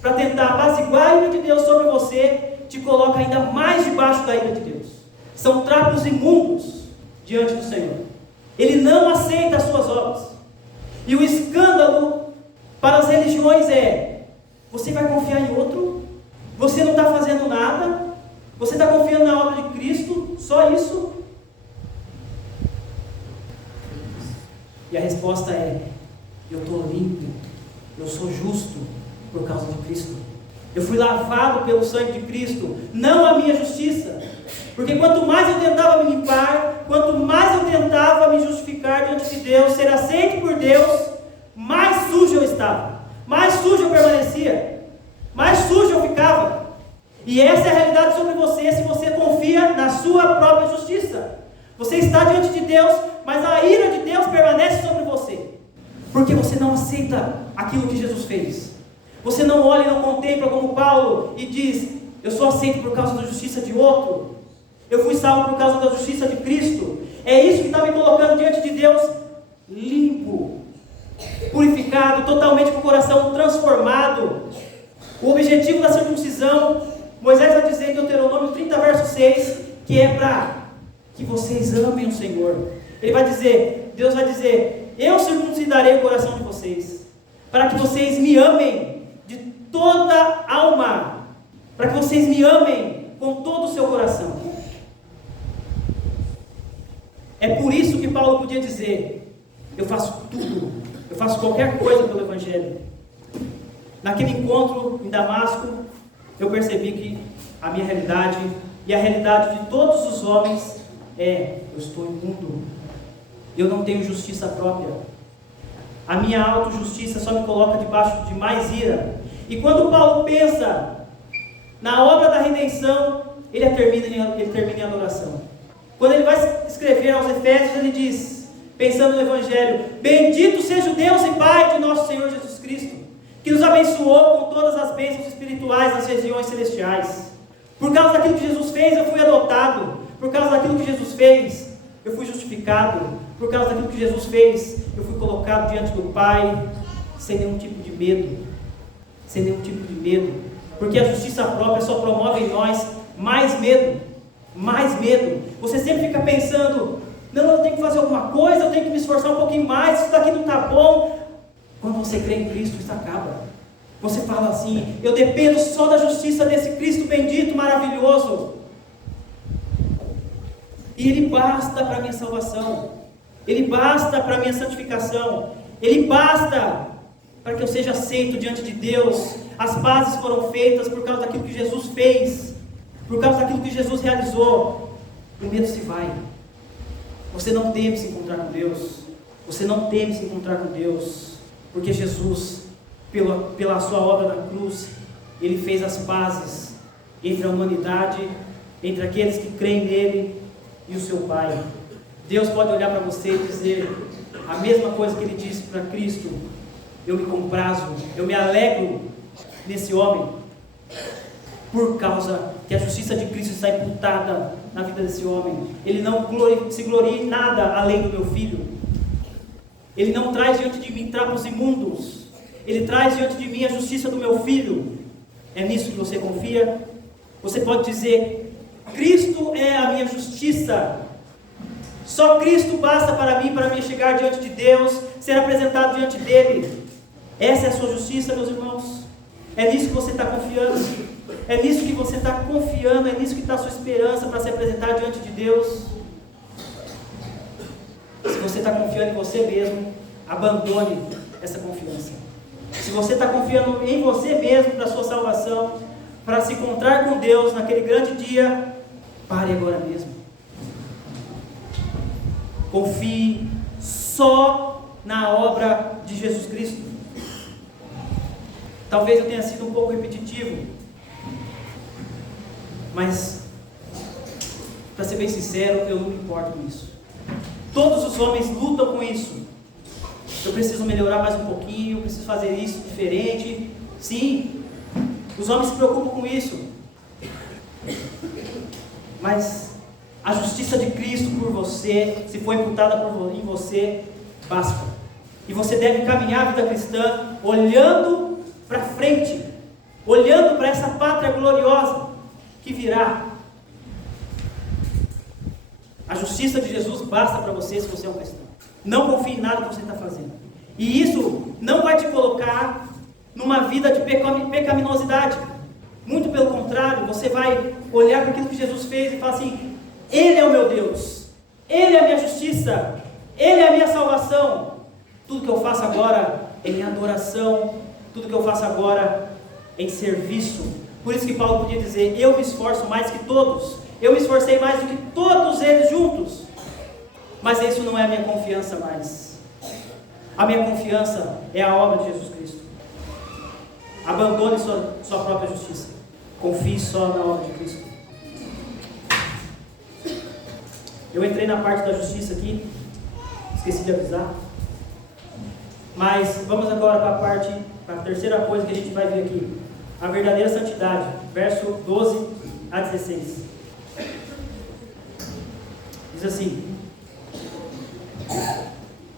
para tentar apaziguar a ira de Deus sobre você, te coloca ainda mais debaixo da ira de Deus. São trapos imundos diante do Senhor. Ele não aceita as suas obras. E o escândalo para as religiões é: você vai confiar em outro? Você não está fazendo nada? Você está confiando na obra de Cristo? Só isso? E a resposta é: eu estou limpo, eu sou justo por causa de Cristo. Eu fui lavado pelo sangue de Cristo, não a minha justiça. Porque quanto mais eu tentava me limpar, quanto mais eu tentava me justificar diante de Deus, ser aceito por Deus, mais sujo eu estava, mais sujo eu permanecia, mais sujo eu ficava. E essa é a realidade sobre você se você confia na sua própria justiça. Você está diante de Deus, mas a ira de Deus permanece sobre você, porque você não aceita aquilo que Jesus fez. Você não olha e não contempla como Paulo e diz: eu sou aceito por causa da justiça de outro, eu fui salvo por causa da justiça de Cristo. É isso que está me colocando diante de Deus, limpo, purificado, totalmente com o coração transformado. O objetivo da circuncisão, Moisés vai dizer em Deuteronômio 30, verso 6, que é para que vocês amem o Senhor. Ele vai dizer, Deus vai dizer: eu circuncidarei o coração de vocês, para que vocês me amem de toda a alma, para que vocês me amem com todo o seu coração. É por isso que Paulo podia dizer: eu faço tudo, eu faço qualquer coisa pelo Evangelho. Naquele encontro em Damasco, eu percebi que a minha realidade e a realidade de todos os homens é: eu estou imundo, eu não tenho justiça própria. A minha autojustiça só me coloca debaixo de mais ira. E quando Paulo pensa na obra da redenção, ele termina em adoração. Quando ele vai escrever aos Efésios, ele diz, pensando no Evangelho: bendito seja o Deus e Pai de nosso Senhor Jesus Cristo, que nos abençoou com todas as bênçãos espirituais nas regiões celestiais. Por causa daquilo que Jesus fez, eu fui adotado. Por causa daquilo que Jesus fez, eu fui justificado. Por causa daquilo que Jesus fez, eu fui colocado diante do Pai, sem nenhum tipo de medo. Sem nenhum tipo de medo. Porque a justiça própria só promove em nós mais medo. Mais medo. Você sempre fica pensando: não, eu tenho que fazer alguma coisa, eu tenho que me esforçar um pouquinho mais, isso daqui não está bom. Quando você crê em Cristo, isso acaba. Você fala assim: eu dependo só da justiça desse Cristo bendito, maravilhoso. E Ele basta para a minha salvação. Ele basta para a minha santificação. Ele basta para que eu seja aceito diante de Deus. As bases foram feitas por causa daquilo que Jesus fez, por causa daquilo que Jesus realizou. O medo se vai. Você não teme se encontrar com Deus. Você não teme se encontrar com Deus, porque Jesus, pela sua obra na cruz, Ele fez as pazes entre a humanidade, entre aqueles que creem nele e o seu Pai. Deus pode olhar para você e dizer a mesma coisa que Ele disse para Cristo: eu me comprazo, eu me alegro nesse homem, por causa que a justiça de Cristo está imputada na vida desse homem. Ele não se gloria em nada além do meu filho. Ele não traz diante de mim trapos imundos. Ele traz diante de mim a justiça do meu filho. É nisso que você confia? Você pode dizer: Cristo é a minha justiça. Só Cristo basta para mim chegar diante de Deus, ser apresentado diante dele. Essa é a sua justiça, meus irmãos. É nisso que você está confiando. É nisso que você está confiando. É nisso que está a sua esperança para se apresentar diante de Deus. Se você está confiando em você mesmo, abandone essa confiança. Se você está confiando em você mesmo para a sua salvação, para se encontrar com Deus naquele grande dia, pare agora mesmo. Confie só na obra de Jesus Cristo. Talvez eu tenha sido um pouco repetitivo, mas, para ser bem sincero, eu não me importo com isso. Todos os homens lutam com isso. Eu preciso melhorar mais um pouquinho, eu preciso fazer isso diferente. Sim, os homens se preocupam com isso. Mas a justiça de Cristo por você, se for imputada em você, basta. E você deve caminhar a vida cristã olhando para frente, olhando para essa pátria gloriosa que virá. A justiça de Jesus basta para você se você é um cristão. Não confie em nada que você está fazendo. E isso não vai te colocar numa vida de pecaminosidade. Muito pelo contrário, você vai olhar para aquilo que Jesus fez e falar assim: Ele é o meu Deus, Ele é a minha justiça, Ele é a minha salvação. Tudo que eu faço agora é em adoração, tudo que eu faço agora é em serviço. Por isso que Paulo podia dizer: eu me esforço mais que todos, eu me esforcei mais do que todos eles juntos. Mas isso não é a minha confiança mais. A minha confiança é a obra de Jesus Cristo. Abandone sua própria justiça. Confie só na obra de Cristo. Eu entrei na parte da justiça aqui, esqueci de avisar. Mas vamos agora para a terceira coisa que a gente vai ver aqui. A verdadeira santidade, verso 12 a 16. Diz assim: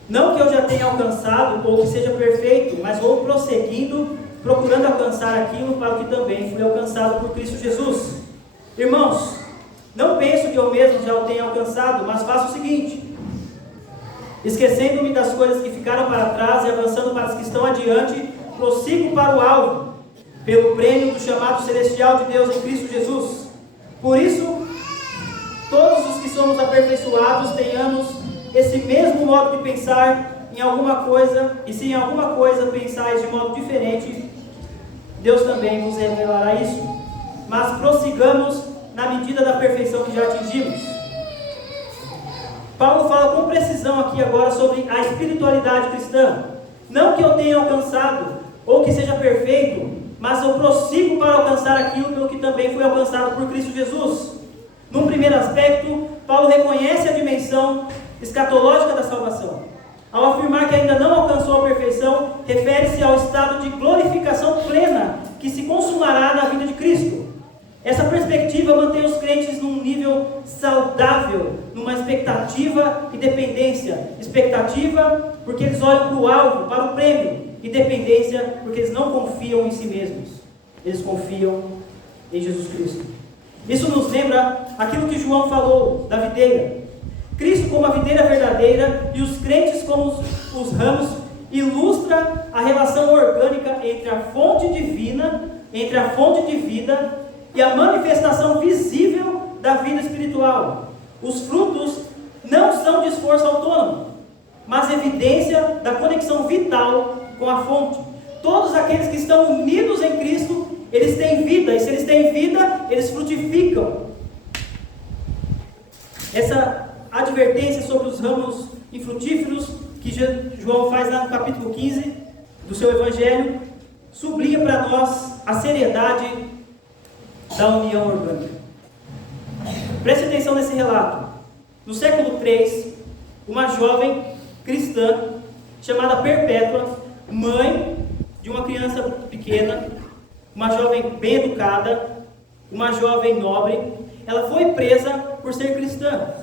não que eu já tenha alcançado ou que seja perfeito, mas vou prosseguindo, procurando alcançar aquilo para o que também fui alcançado por Cristo Jesus. Irmãos, não penso que eu mesmo já o tenha alcançado, mas faço o seguinte: esquecendo-me das coisas que ficaram para trás e avançando para as que estão adiante, prossigo para o alvo, pelo prêmio do chamado celestial de Deus em Cristo Jesus. Por isso, todos os que somos aperfeiçoados tenhamos esse mesmo modo de pensar em alguma coisa, e se em alguma coisa pensais de modo diferente, Deus também vos revelará isso. Mas prossigamos na medida da perfeição que já atingimos. Paulo fala com precisão aqui agora sobre a espiritualidade cristã. Não que eu tenha alcançado, ou que seja perfeito, mas eu prossigo para alcançar aquilo pelo que também fui alcançado por Cristo Jesus. Num primeiro aspecto, Paulo reconhece a dimensão escatológica da salvação. Ao afirmar que ainda não alcançou a perfeição, refere-se ao estado de glorificação plena que se consumará na vida de Cristo. Essa perspectiva mantém os crentes num nível saudável, numa expectativa e dependência. Expectativa porque eles olham para o alvo, para o prêmio, e dependência porque eles não confiam em si mesmos. Eles confiam em Jesus Cristo. Isso nos lembra aquilo que João falou da videira. Cristo como a videira verdadeira e os crentes como os ramos ilustra a relação orgânica entre a fonte divina, entre a fonte de vida e a manifestação visível da vida espiritual. Os frutos não são de esforço autônomo, mas evidência da conexão vital com a fonte. Todos aqueles que estão unidos em Cristo, eles têm vida, e se eles têm vida, eles frutificam. Essa advertência sobre os ramos infrutíferos que João faz lá no capítulo 15 do seu Evangelho, sublinha para nós a seriedade da união orgânica. Preste atenção nesse relato. No século III, uma jovem cristã chamada Perpétua, mãe de uma criança pequena, uma jovem bem educada, uma jovem nobre, ela foi presa por ser cristã.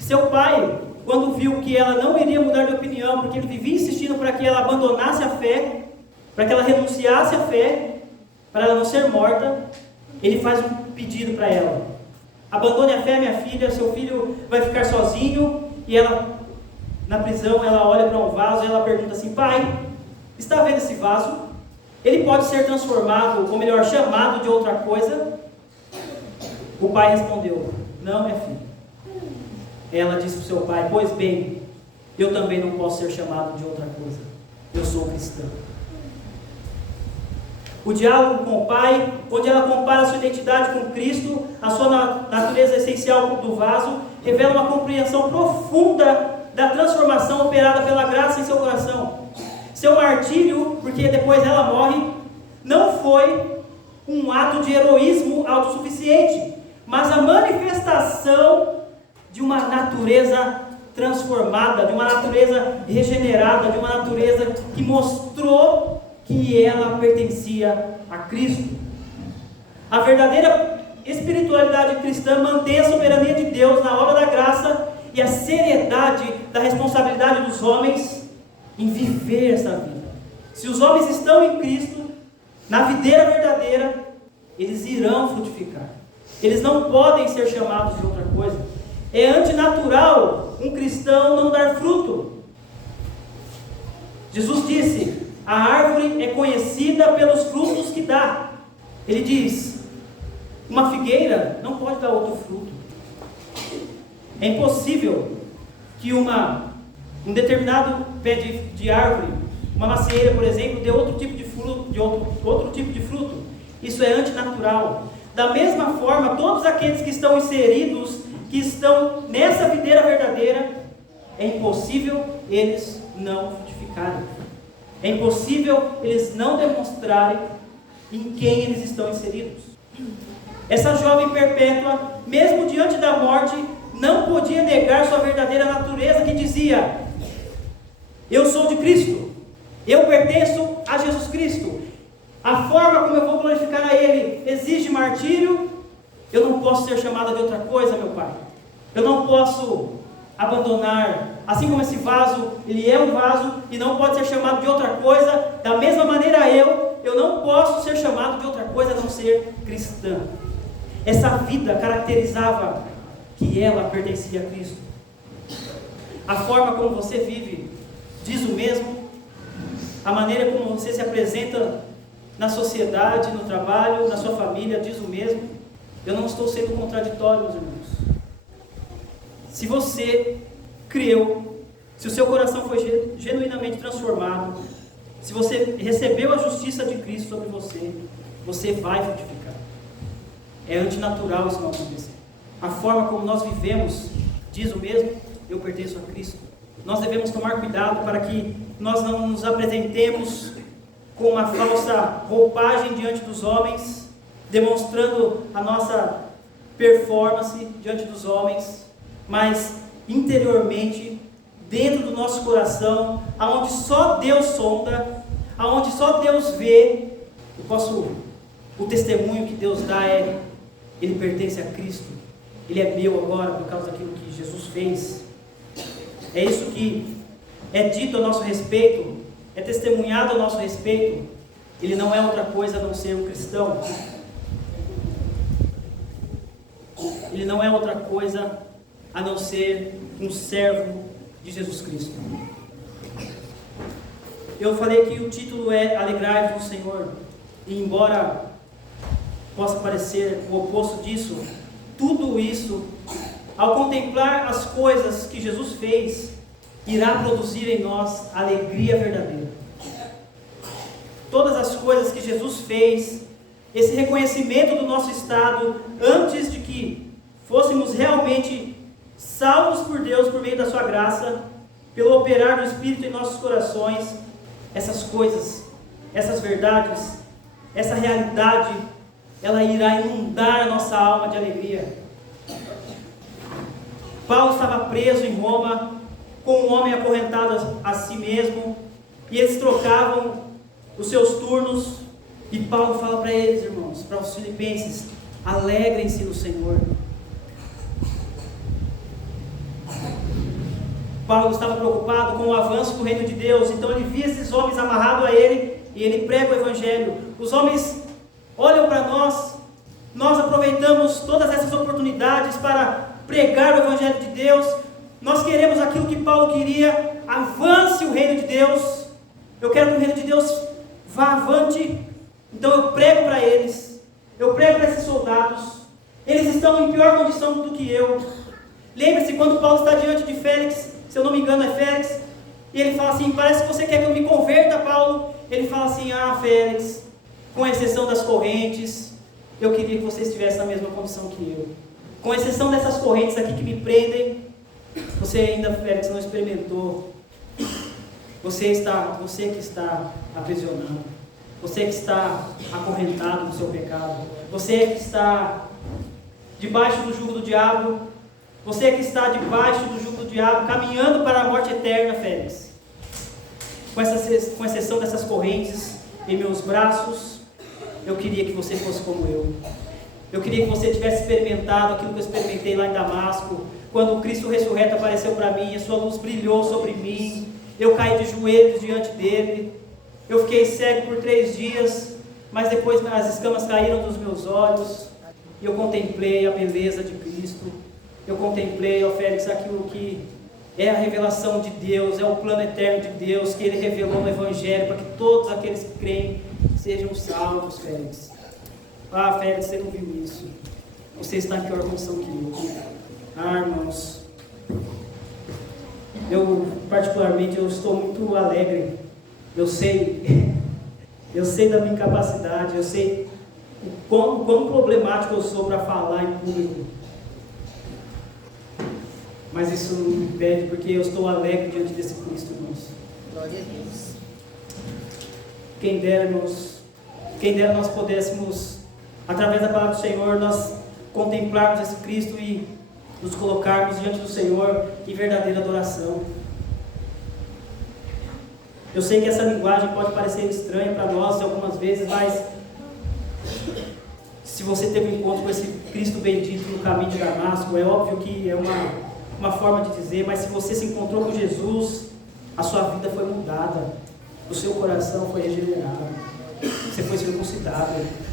Seu pai, quando viu que ela não iria mudar de opinião, porque ele vivia insistindo para que ela abandonasse a fé, para que ela renunciasse à fé, para ela não ser morta, ele faz um pedido para ela: abandone a fé, minha filha, seu filho vai ficar sozinho. E ela, na prisão, ela olha para um vaso e ela pergunta assim: pai, está vendo esse vaso? Ele pode ser transformado, ou melhor, chamado de outra coisa? O pai respondeu: não, minha filha. Ela disse para o seu pai: pois bem, eu também não posso ser chamado de outra coisa, eu sou cristã. O diálogo com o pai, onde ela compara a sua identidade com Cristo, a sua natureza essencial do vaso, revela uma compreensão profunda da transformação operada pela graça em seu coração. Seu martírio, porque depois ela morre, não foi um ato de heroísmo autossuficiente, mas a manifestação de uma natureza transformada, de uma natureza regenerada, de uma natureza que mostrou que ela pertencia a Cristo. A verdadeira espiritualidade cristã mantém a soberania de Deus na obra da graça e a seriedade da responsabilidade dos homens em viver essa vida. Se os homens estão em Cristo, na videira verdadeira, eles irão frutificar. Eles não podem ser chamados de outra coisa. É antinatural um cristão não dar fruto. Jesus disse: a árvore é conhecida pelos frutos que dá. Ele diz: uma figueira não pode dar outro fruto. É impossível que um determinado pé de árvore, uma macieira, por exemplo, dê outro tipo de fruto, outro tipo de fruto. Isso é antinatural. Da mesma forma, todos aqueles que estão inseridos, que estão nessa videira verdadeira, é impossível eles não frutificarem. É impossível eles não demonstrarem em quem eles estão inseridos. Essa jovem perpétua, mesmo diante da morte, não podia negar sua verdadeira natureza, que dizia: eu sou de Cristo, eu pertenço a Jesus Cristo. A forma como eu vou glorificar a Ele exige martírio. Eu não posso ser chamada de outra coisa, meu Pai. Eu não posso abandonar, assim como esse vaso, ele é um vaso e não pode ser chamado de outra coisa, da mesma maneira eu não posso ser chamado de outra coisa a não ser cristã. Essa vida caracterizava que ela pertencia a Cristo. A forma como você vive diz o mesmo. A maneira como você se apresenta na sociedade, no trabalho, na sua família, diz o mesmo. Eu não estou sendo contraditório, meus irmãos. Se você creu, se o seu coração foi genuinamente transformado, se você recebeu a justiça de Cristo sobre você, você vai frutificar. É antinatural isso não acontecer. A forma como nós vivemos diz o mesmo: eu pertenço a Cristo. Nós devemos tomar cuidado para que nós não nos apresentemos com uma falsa roupagem diante dos homens, demonstrando a nossa performance diante dos homens, mas interiormente, dentro do nosso coração, aonde só Deus sonda, aonde só Deus vê, o testemunho que Deus dá é: ele pertence a Cristo, ele é meu agora por causa daquilo que Jesus fez. É isso que é dito a nosso respeito, é testemunhado a nosso respeito. Ele não é outra coisa a não ser um cristão. Ele não é outra coisa a não ser um servo de Jesus Cristo. Eu falei que o título é Alegrai-vos no Senhor, e embora possa parecer o oposto disso, tudo isso, ao contemplar as coisas que Jesus fez, irá produzir em nós alegria verdadeira. Todas as coisas que Jesus fez, esse reconhecimento do nosso estado, antes de que fôssemos realmente salvos por Deus por meio da sua graça, pelo operar do Espírito em nossos corações, essas coisas, essas verdades, essa realidade, ela irá inundar a nossa alma de alegria. Paulo estava preso em Roma, com um homem acorrentado a si mesmo, e eles trocavam os seus turnos, e Paulo fala para eles, irmãos, para os filipenses: alegrem-se no Senhor. Paulo estava preocupado com o avanço do reino de Deus, então ele via esses homens amarrados a ele, e ele prega o Evangelho. Os homens olham para nós, nós aproveitamos todas essas oportunidades para pregar o Evangelho de Deus. Nós queremos aquilo que Paulo queria: avance o reino de Deus. Eu quero que o reino de Deus vá avante. Então eu prego para eles, eu prego para esses soldados. Eles estão em pior condição do que eu. Lembre-se quando Paulo está diante de Félix, se eu não me engano é Félix, e ele fala assim: parece que você quer que eu me converta, Paulo. Ele fala assim: ah, Félix, com exceção das correntes, eu queria que você estivesse na mesma condição que eu. Com exceção dessas correntes aqui que me prendem, Você ainda, Félix, não experimentou. Você que está aprisionado. Você que está acorrentado no seu pecado. Você que está debaixo do jugo do diabo. Você que está debaixo do jugo do diabo, caminhando para a morte eterna, Félix. Com exceção dessas correntes em meus braços, eu queria que você fosse como eu. Eu queria que você tivesse experimentado aquilo que eu experimentei lá em Damasco, quando o Cristo ressurreto apareceu para mim, a sua luz brilhou sobre mim, eu caí de joelhos diante dele, eu fiquei cego por 3 dias, mas depois as escamas caíram dos meus olhos, e eu contemplei a beleza de Cristo, eu contemplei, ó Félix, aquilo que é a revelação de Deus, é o plano eterno de Deus, que Ele revelou no Evangelho, para que todos aqueles que creem sejam salvos, Félix. Ah, Félix, você não viu isso. Você está em pior condição que eu. Ah, irmãos, particularmente, eu estou muito alegre. Eu sei da minha incapacidade, eu sei o quão problemático eu sou para falar em público. Mas isso não me impede, porque eu estou alegre diante desse Cristo, irmãos. Glória a Deus. Quem dera, irmãos, nós pudéssemos, através da palavra do Senhor, nós contemplarmos esse Cristo e nos colocarmos diante do Senhor em verdadeira adoração. Eu sei que essa linguagem pode parecer estranha para nós algumas vezes, mas se você teve um encontro com esse Cristo bendito no caminho de Damasco, é óbvio que é uma forma de dizer, mas se você se encontrou com Jesus, a sua vida foi mudada, o seu coração foi regenerado, você foi circuncidado.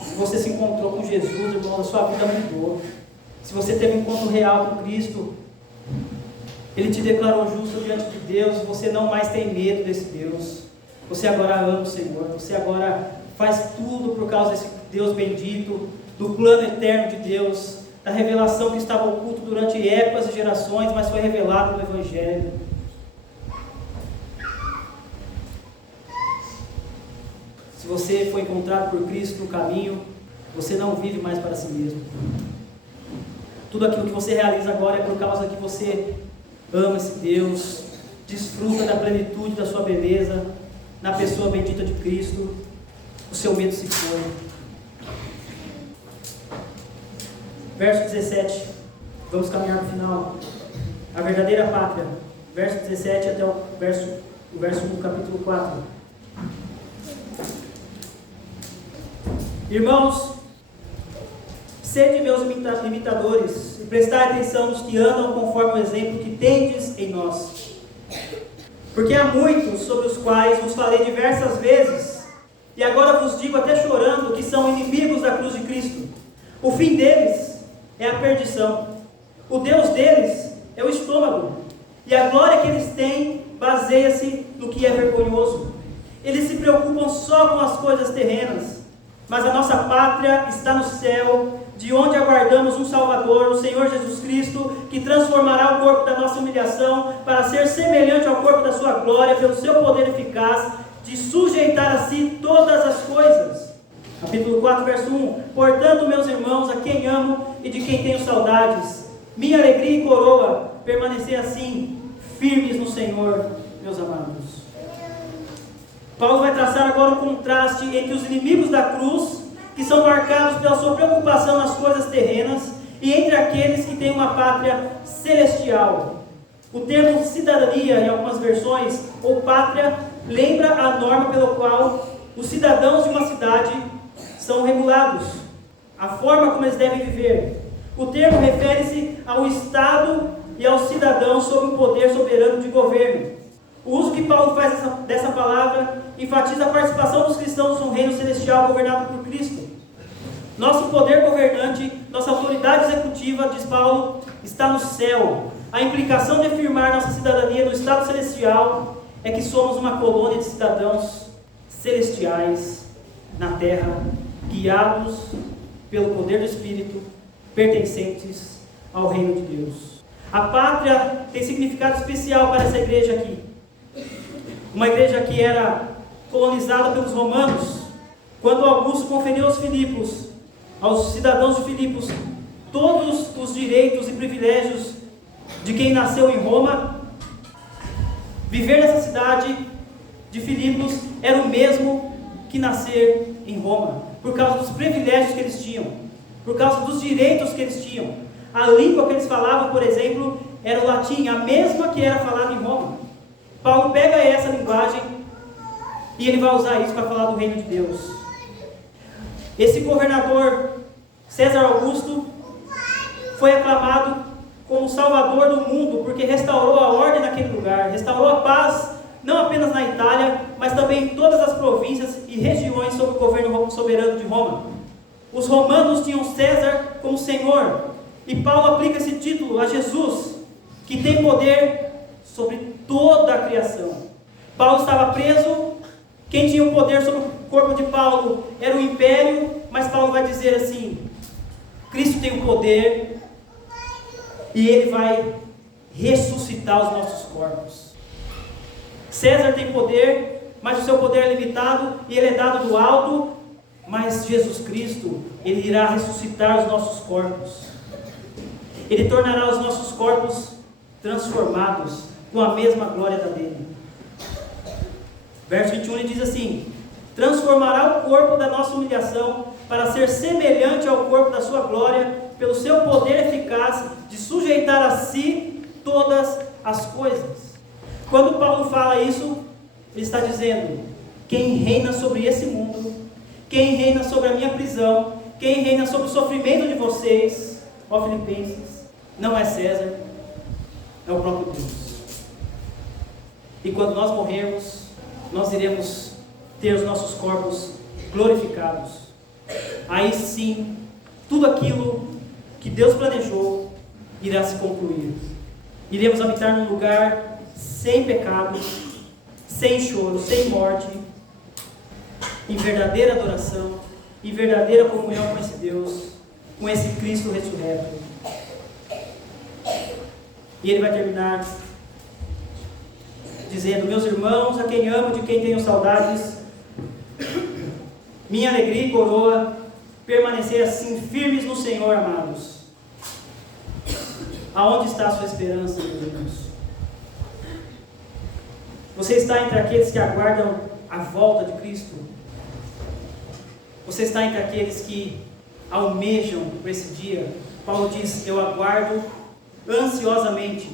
Se você se encontrou com Jesus, irmão, a sua vida mudou. Se você teve um encontro real com Cristo, Ele te declarou justo diante de Deus, você não mais tem medo desse Deus. Você agora ama o Senhor, você agora faz tudo por causa desse Deus bendito, do plano eterno de Deus, da revelação que estava oculto durante épocas e gerações, mas foi revelado no Evangelho. Se você foi encontrado por Cristo no caminho, você não vive mais para si mesmo. Tudo aquilo que você realiza agora é por causa que você ama esse Deus, desfruta da plenitude da sua beleza, na pessoa bendita de Cristo, o seu medo se foi. Verso 17, vamos caminhar para o final. A verdadeira pátria, verso 17 até o verso 1 do capítulo 4. Irmãos, sede meus imitadores e prestai atenção nos que andam conforme o exemplo que tendes em nós. Porque há muitos sobre os quais vos falei diversas vezes, e agora vos digo até chorando, que são inimigos da cruz de Cristo. O fim deles é a perdição. O Deus deles é o estômago, e a glória que eles têm baseia-se no que é vergonhoso. Eles se preocupam só com as coisas terrenas, mas a nossa pátria está no céu, de onde aguardamos um Salvador, o Senhor Jesus Cristo, que transformará o corpo da nossa humilhação para ser semelhante ao corpo da sua glória, pelo seu poder eficaz de sujeitar a si todas as coisas. Capítulo 4, verso 1. Portanto, meus irmãos, a quem amo e de quem tenho saudades, minha alegria e coroa, permanecer assim, firmes no Senhor, meus amados. Paulo vai traçar agora um contraste entre os inimigos da cruz, que são marcados pela sua preocupação nas coisas terrenas, e entre aqueles que têm uma pátria celestial. O termo cidadania, em algumas versões, ou pátria, lembra a norma pela qual os cidadãos de uma cidade são regulados, a forma como eles devem viver. O termo refere-se ao Estado e aos cidadãos sob o poder soberano de governo. O uso que Paulo faz dessa palavra enfatiza a participação dos cristãos no reino celestial governado por Cristo. Nosso poder governante, nossa autoridade executiva, diz Paulo, está no céu. A implicação de afirmar nossa cidadania no estado celestial é que somos uma colônia de cidadãos celestiais na terra, guiados pelo poder do Espírito, pertencentes ao reino de Deus. A pátria tem significado especial para essa igreja aqui. Uma igreja que era colonizada pelos romanos. Quando Augusto conferiu aos cidadãos de Filipos, todos os direitos e privilégios de quem nasceu em Roma. Viver nessa cidade de Filipos era o mesmo que nascer em Roma, por causa dos privilégios que eles tinham, por causa dos direitos que eles tinham. A língua que eles falavam, por exemplo, era o latim, a mesma que era falada em Roma. Paulo pega essa linguagem e ele vai usar isso para falar do reino de Deus. Esse governador César Augusto foi aclamado como Salvador do mundo, porque restaurou a ordem naquele lugar, restaurou a paz, não apenas na Itália, mas também em todas as províncias e regiões sob o governo soberano de Roma. Os romanos tinham César como Senhor, e Paulo aplica esse título a Jesus, que tem poder sobre toda a criação. Paulo estava preso, quem tinha o poder sobre o corpo de Paulo era o império, mas Paulo vai dizer assim: Cristo tem o poder e Ele vai ressuscitar os nossos corpos. César tem poder, mas o seu poder é limitado e ele é dado do alto, mas Jesus Cristo, Ele irá ressuscitar os nossos corpos. Ele tornará os nossos corpos transformados com a mesma glória da dele. Verso 21 ele diz assim: transformará o corpo da nossa humilhação para ser semelhante ao corpo da sua glória, pelo seu poder eficaz de sujeitar a si todas as coisas. Quando Paulo fala isso, ele está dizendo: quem reina sobre esse mundo, quem reina sobre a minha prisão, quem reina sobre o sofrimento de vocês, ó Filipenses, não é César, é o próprio Deus. E quando nós morrermos, nós iremos ter os nossos corpos glorificados. Aí sim, tudo aquilo que Deus planejou irá se concluir. Iremos habitar num lugar sem pecado, sem choro, sem morte, em verdadeira adoração, em verdadeira comunhão com esse Deus, com esse Cristo ressurreto. E ele vai terminar dizendo: meus irmãos, a quem amo, de quem tenho saudades, minha alegria e coroa, permanecer assim firmes no Senhor, amados. Aonde está a sua esperança, meus irmãos? Você está entre aqueles que aguardam a volta de Cristo? Você está entre aqueles que almejam por esse dia? Paulo diz: eu aguardo ansiosamente.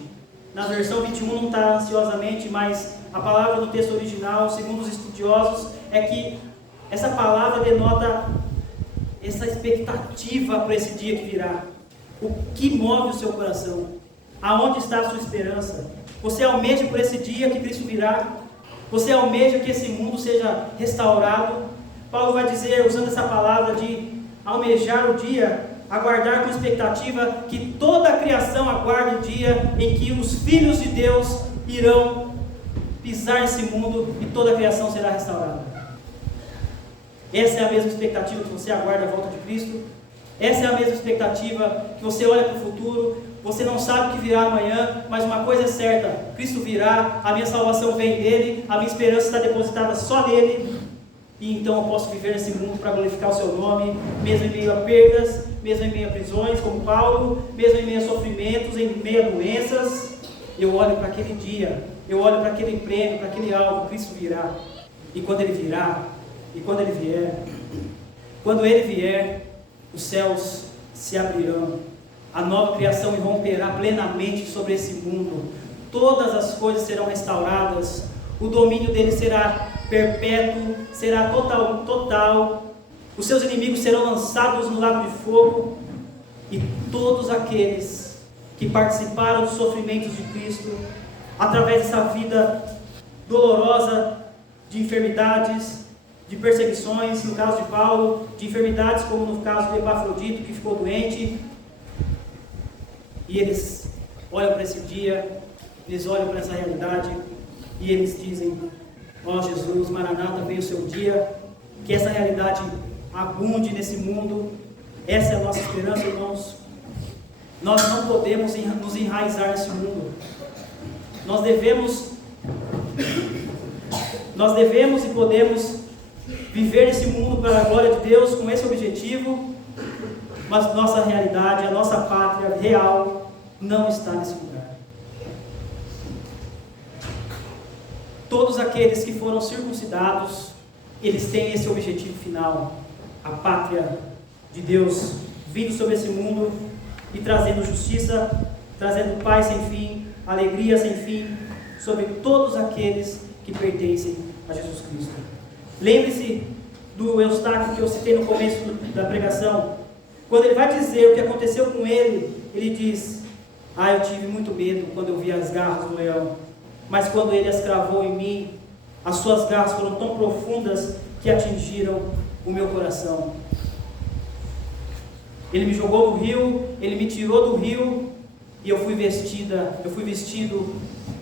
Na versão 21 não está ansiosamente, mas a palavra no texto original, segundo os estudiosos, é que essa palavra denota essa expectativa para esse dia que virá. O que move o seu coração? Aonde está a sua esperança? Você almeja por esse dia que Cristo virá? Você almeja que esse mundo seja restaurado? Paulo vai dizer, usando essa palavra de almejar o dia, aguardar com expectativa, que toda a criação aguarde o dia em que os filhos de Deus irão pisar nesse mundo e toda a criação será restaurada. Essa é a mesma expectativa que você aguarda a volta de Cristo? Essa é a mesma expectativa que você olha para o futuro? Você não sabe o que virá amanhã, mas uma coisa é certa: Cristo virá, a minha salvação vem dele, a minha esperança está depositada só nele, e então eu posso viver nesse mundo para glorificar o seu nome, mesmo em meio a perdas, mesmo em meio a prisões, como Paulo, mesmo em meio a sofrimentos, em meio a doenças. Eu olho para aquele dia, eu olho para aquele prêmio, para aquele alvo. Cristo virá, e quando ele virá, e quando ele vier, quando ele vier, os céus se abrirão, a nova criação irromperá plenamente sobre esse mundo, todas as coisas serão restauradas, o domínio dele será perpétuo, será total, os seus inimigos serão lançados no lago de fogo, e todos aqueles que participaram dos sofrimentos de Cristo, através dessa vida dolorosa de enfermidades, de perseguições, no caso de Paulo, de enfermidades como no caso de Epafrodito, que ficou doente, e eles olham para esse dia, eles olham para essa realidade, e eles dizem: ó Jesus, Maranata, veio o seu dia, que essa realidade abunde nesse mundo. Essa é a nossa esperança, irmãos. Nós não podemos nos enraizar nesse mundo. Nós devemos e podemos viver nesse mundo para a glória de Deus, com esse objetivo, mas nossa realidade, a nossa pátria real não está nesse lugar. Todos aqueles que foram circuncidados, eles têm esse objetivo final, a pátria de Deus vindo sobre esse mundo e trazendo justiça, trazendo paz sem fim, alegria sem fim, sobre todos aqueles que pertencem a Jesus Cristo. Lembre-se do Eustáquio que eu citei no começo da pregação. Quando ele vai dizer o que aconteceu com ele, ele diz: eu tive muito medo quando eu vi as garras do leão, mas quando ele as cravou em mim, as suas garras foram tão profundas que atingiram o meu coração. Ele me jogou no rio, ele me tirou do rio, e eu fui vestido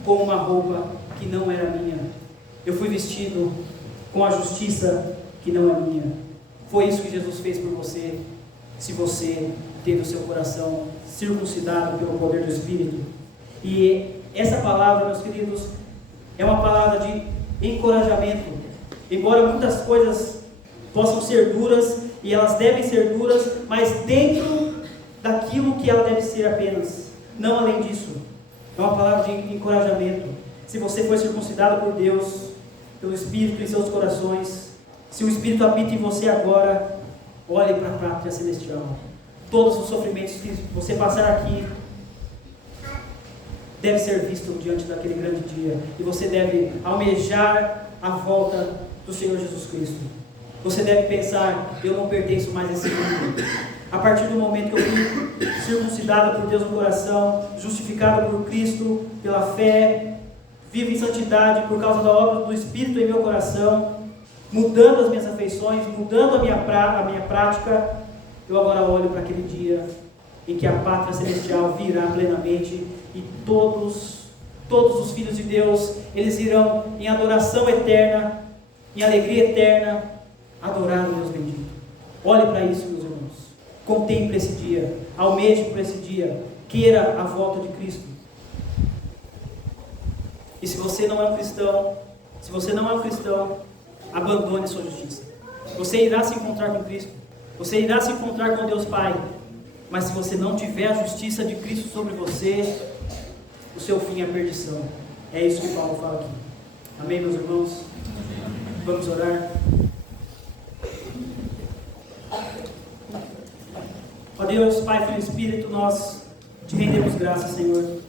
com uma roupa que não era minha. Eu fui vestido com a justiça que não é minha. Foi isso que Jesus fez por você, se você teve o seu coração circuncidado pelo poder do Espírito. E essa palavra, meus queridos, é uma palavra de encorajamento. Embora muitas coisas possam ser duras, e elas devem ser duras, mas dentro daquilo que ela deve ser apenas, não além disso. É uma palavra de encorajamento. Se você foi circuncidado por Deus, pelo Espírito em seus corações, se o Espírito habita em você agora, olhe para a pátria celestial. Todos os sofrimentos que você passar aqui deve ser visto diante daquele grande dia, e você deve almejar a volta do Senhor Jesus Cristo. Você deve pensar: eu não pertenço mais a esse mundo. A partir do momento que eu fui circuncidado por Deus no coração, justificado por Cristo pela fé, vivo em santidade por causa da obra do Espírito em meu coração, mudando as minhas afeições, mudando a minha prática, eu agora olho para aquele dia em que a pátria celestial virá plenamente, e todos os filhos de Deus, eles irão em adoração eterna, em alegria eterna, adorar o Deus bendito. Olhe para isso, meus irmãos. Contemple esse dia, almeje por esse dia, queira a volta de Cristo. E se você não é um cristão, abandone sua justiça. Você irá se encontrar com Cristo, você irá se encontrar com Deus Pai, mas se você não tiver a justiça de Cristo sobre você, o seu fim é a perdição. É isso que Paulo fala aqui. Amém, meus irmãos? Vamos orar. Ó Deus, Pai, Filho e Espírito, nós te rendemos graças, Senhor.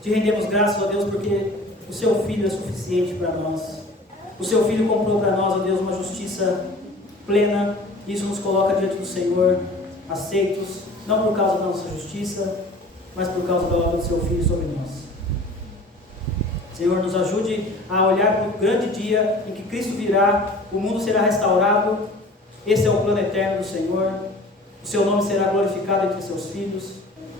Te rendemos graças, ó Deus, porque o seu Filho é suficiente para nós. O seu Filho comprou para nós, ó Deus, uma justiça plena. Isso nos coloca diante do Senhor, aceitos, não por causa da nossa justiça, mas por causa da obra do seu Filho sobre nós. Senhor, nos ajude a olhar para o grande dia em que Cristo virá, o mundo será restaurado. Esse é o plano eterno do Senhor. O seu nome será glorificado entre seus filhos.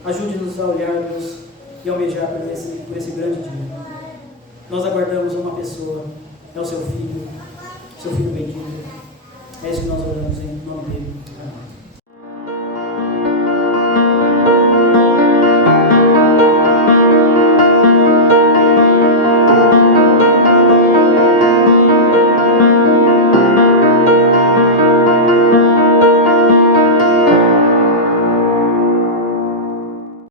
Ajude-nos a olhar, Deus, e almejar por esse grande dia. Nós aguardamos uma pessoa, é o seu Filho bendito. É isso que nós oramos em nome dele. Amém.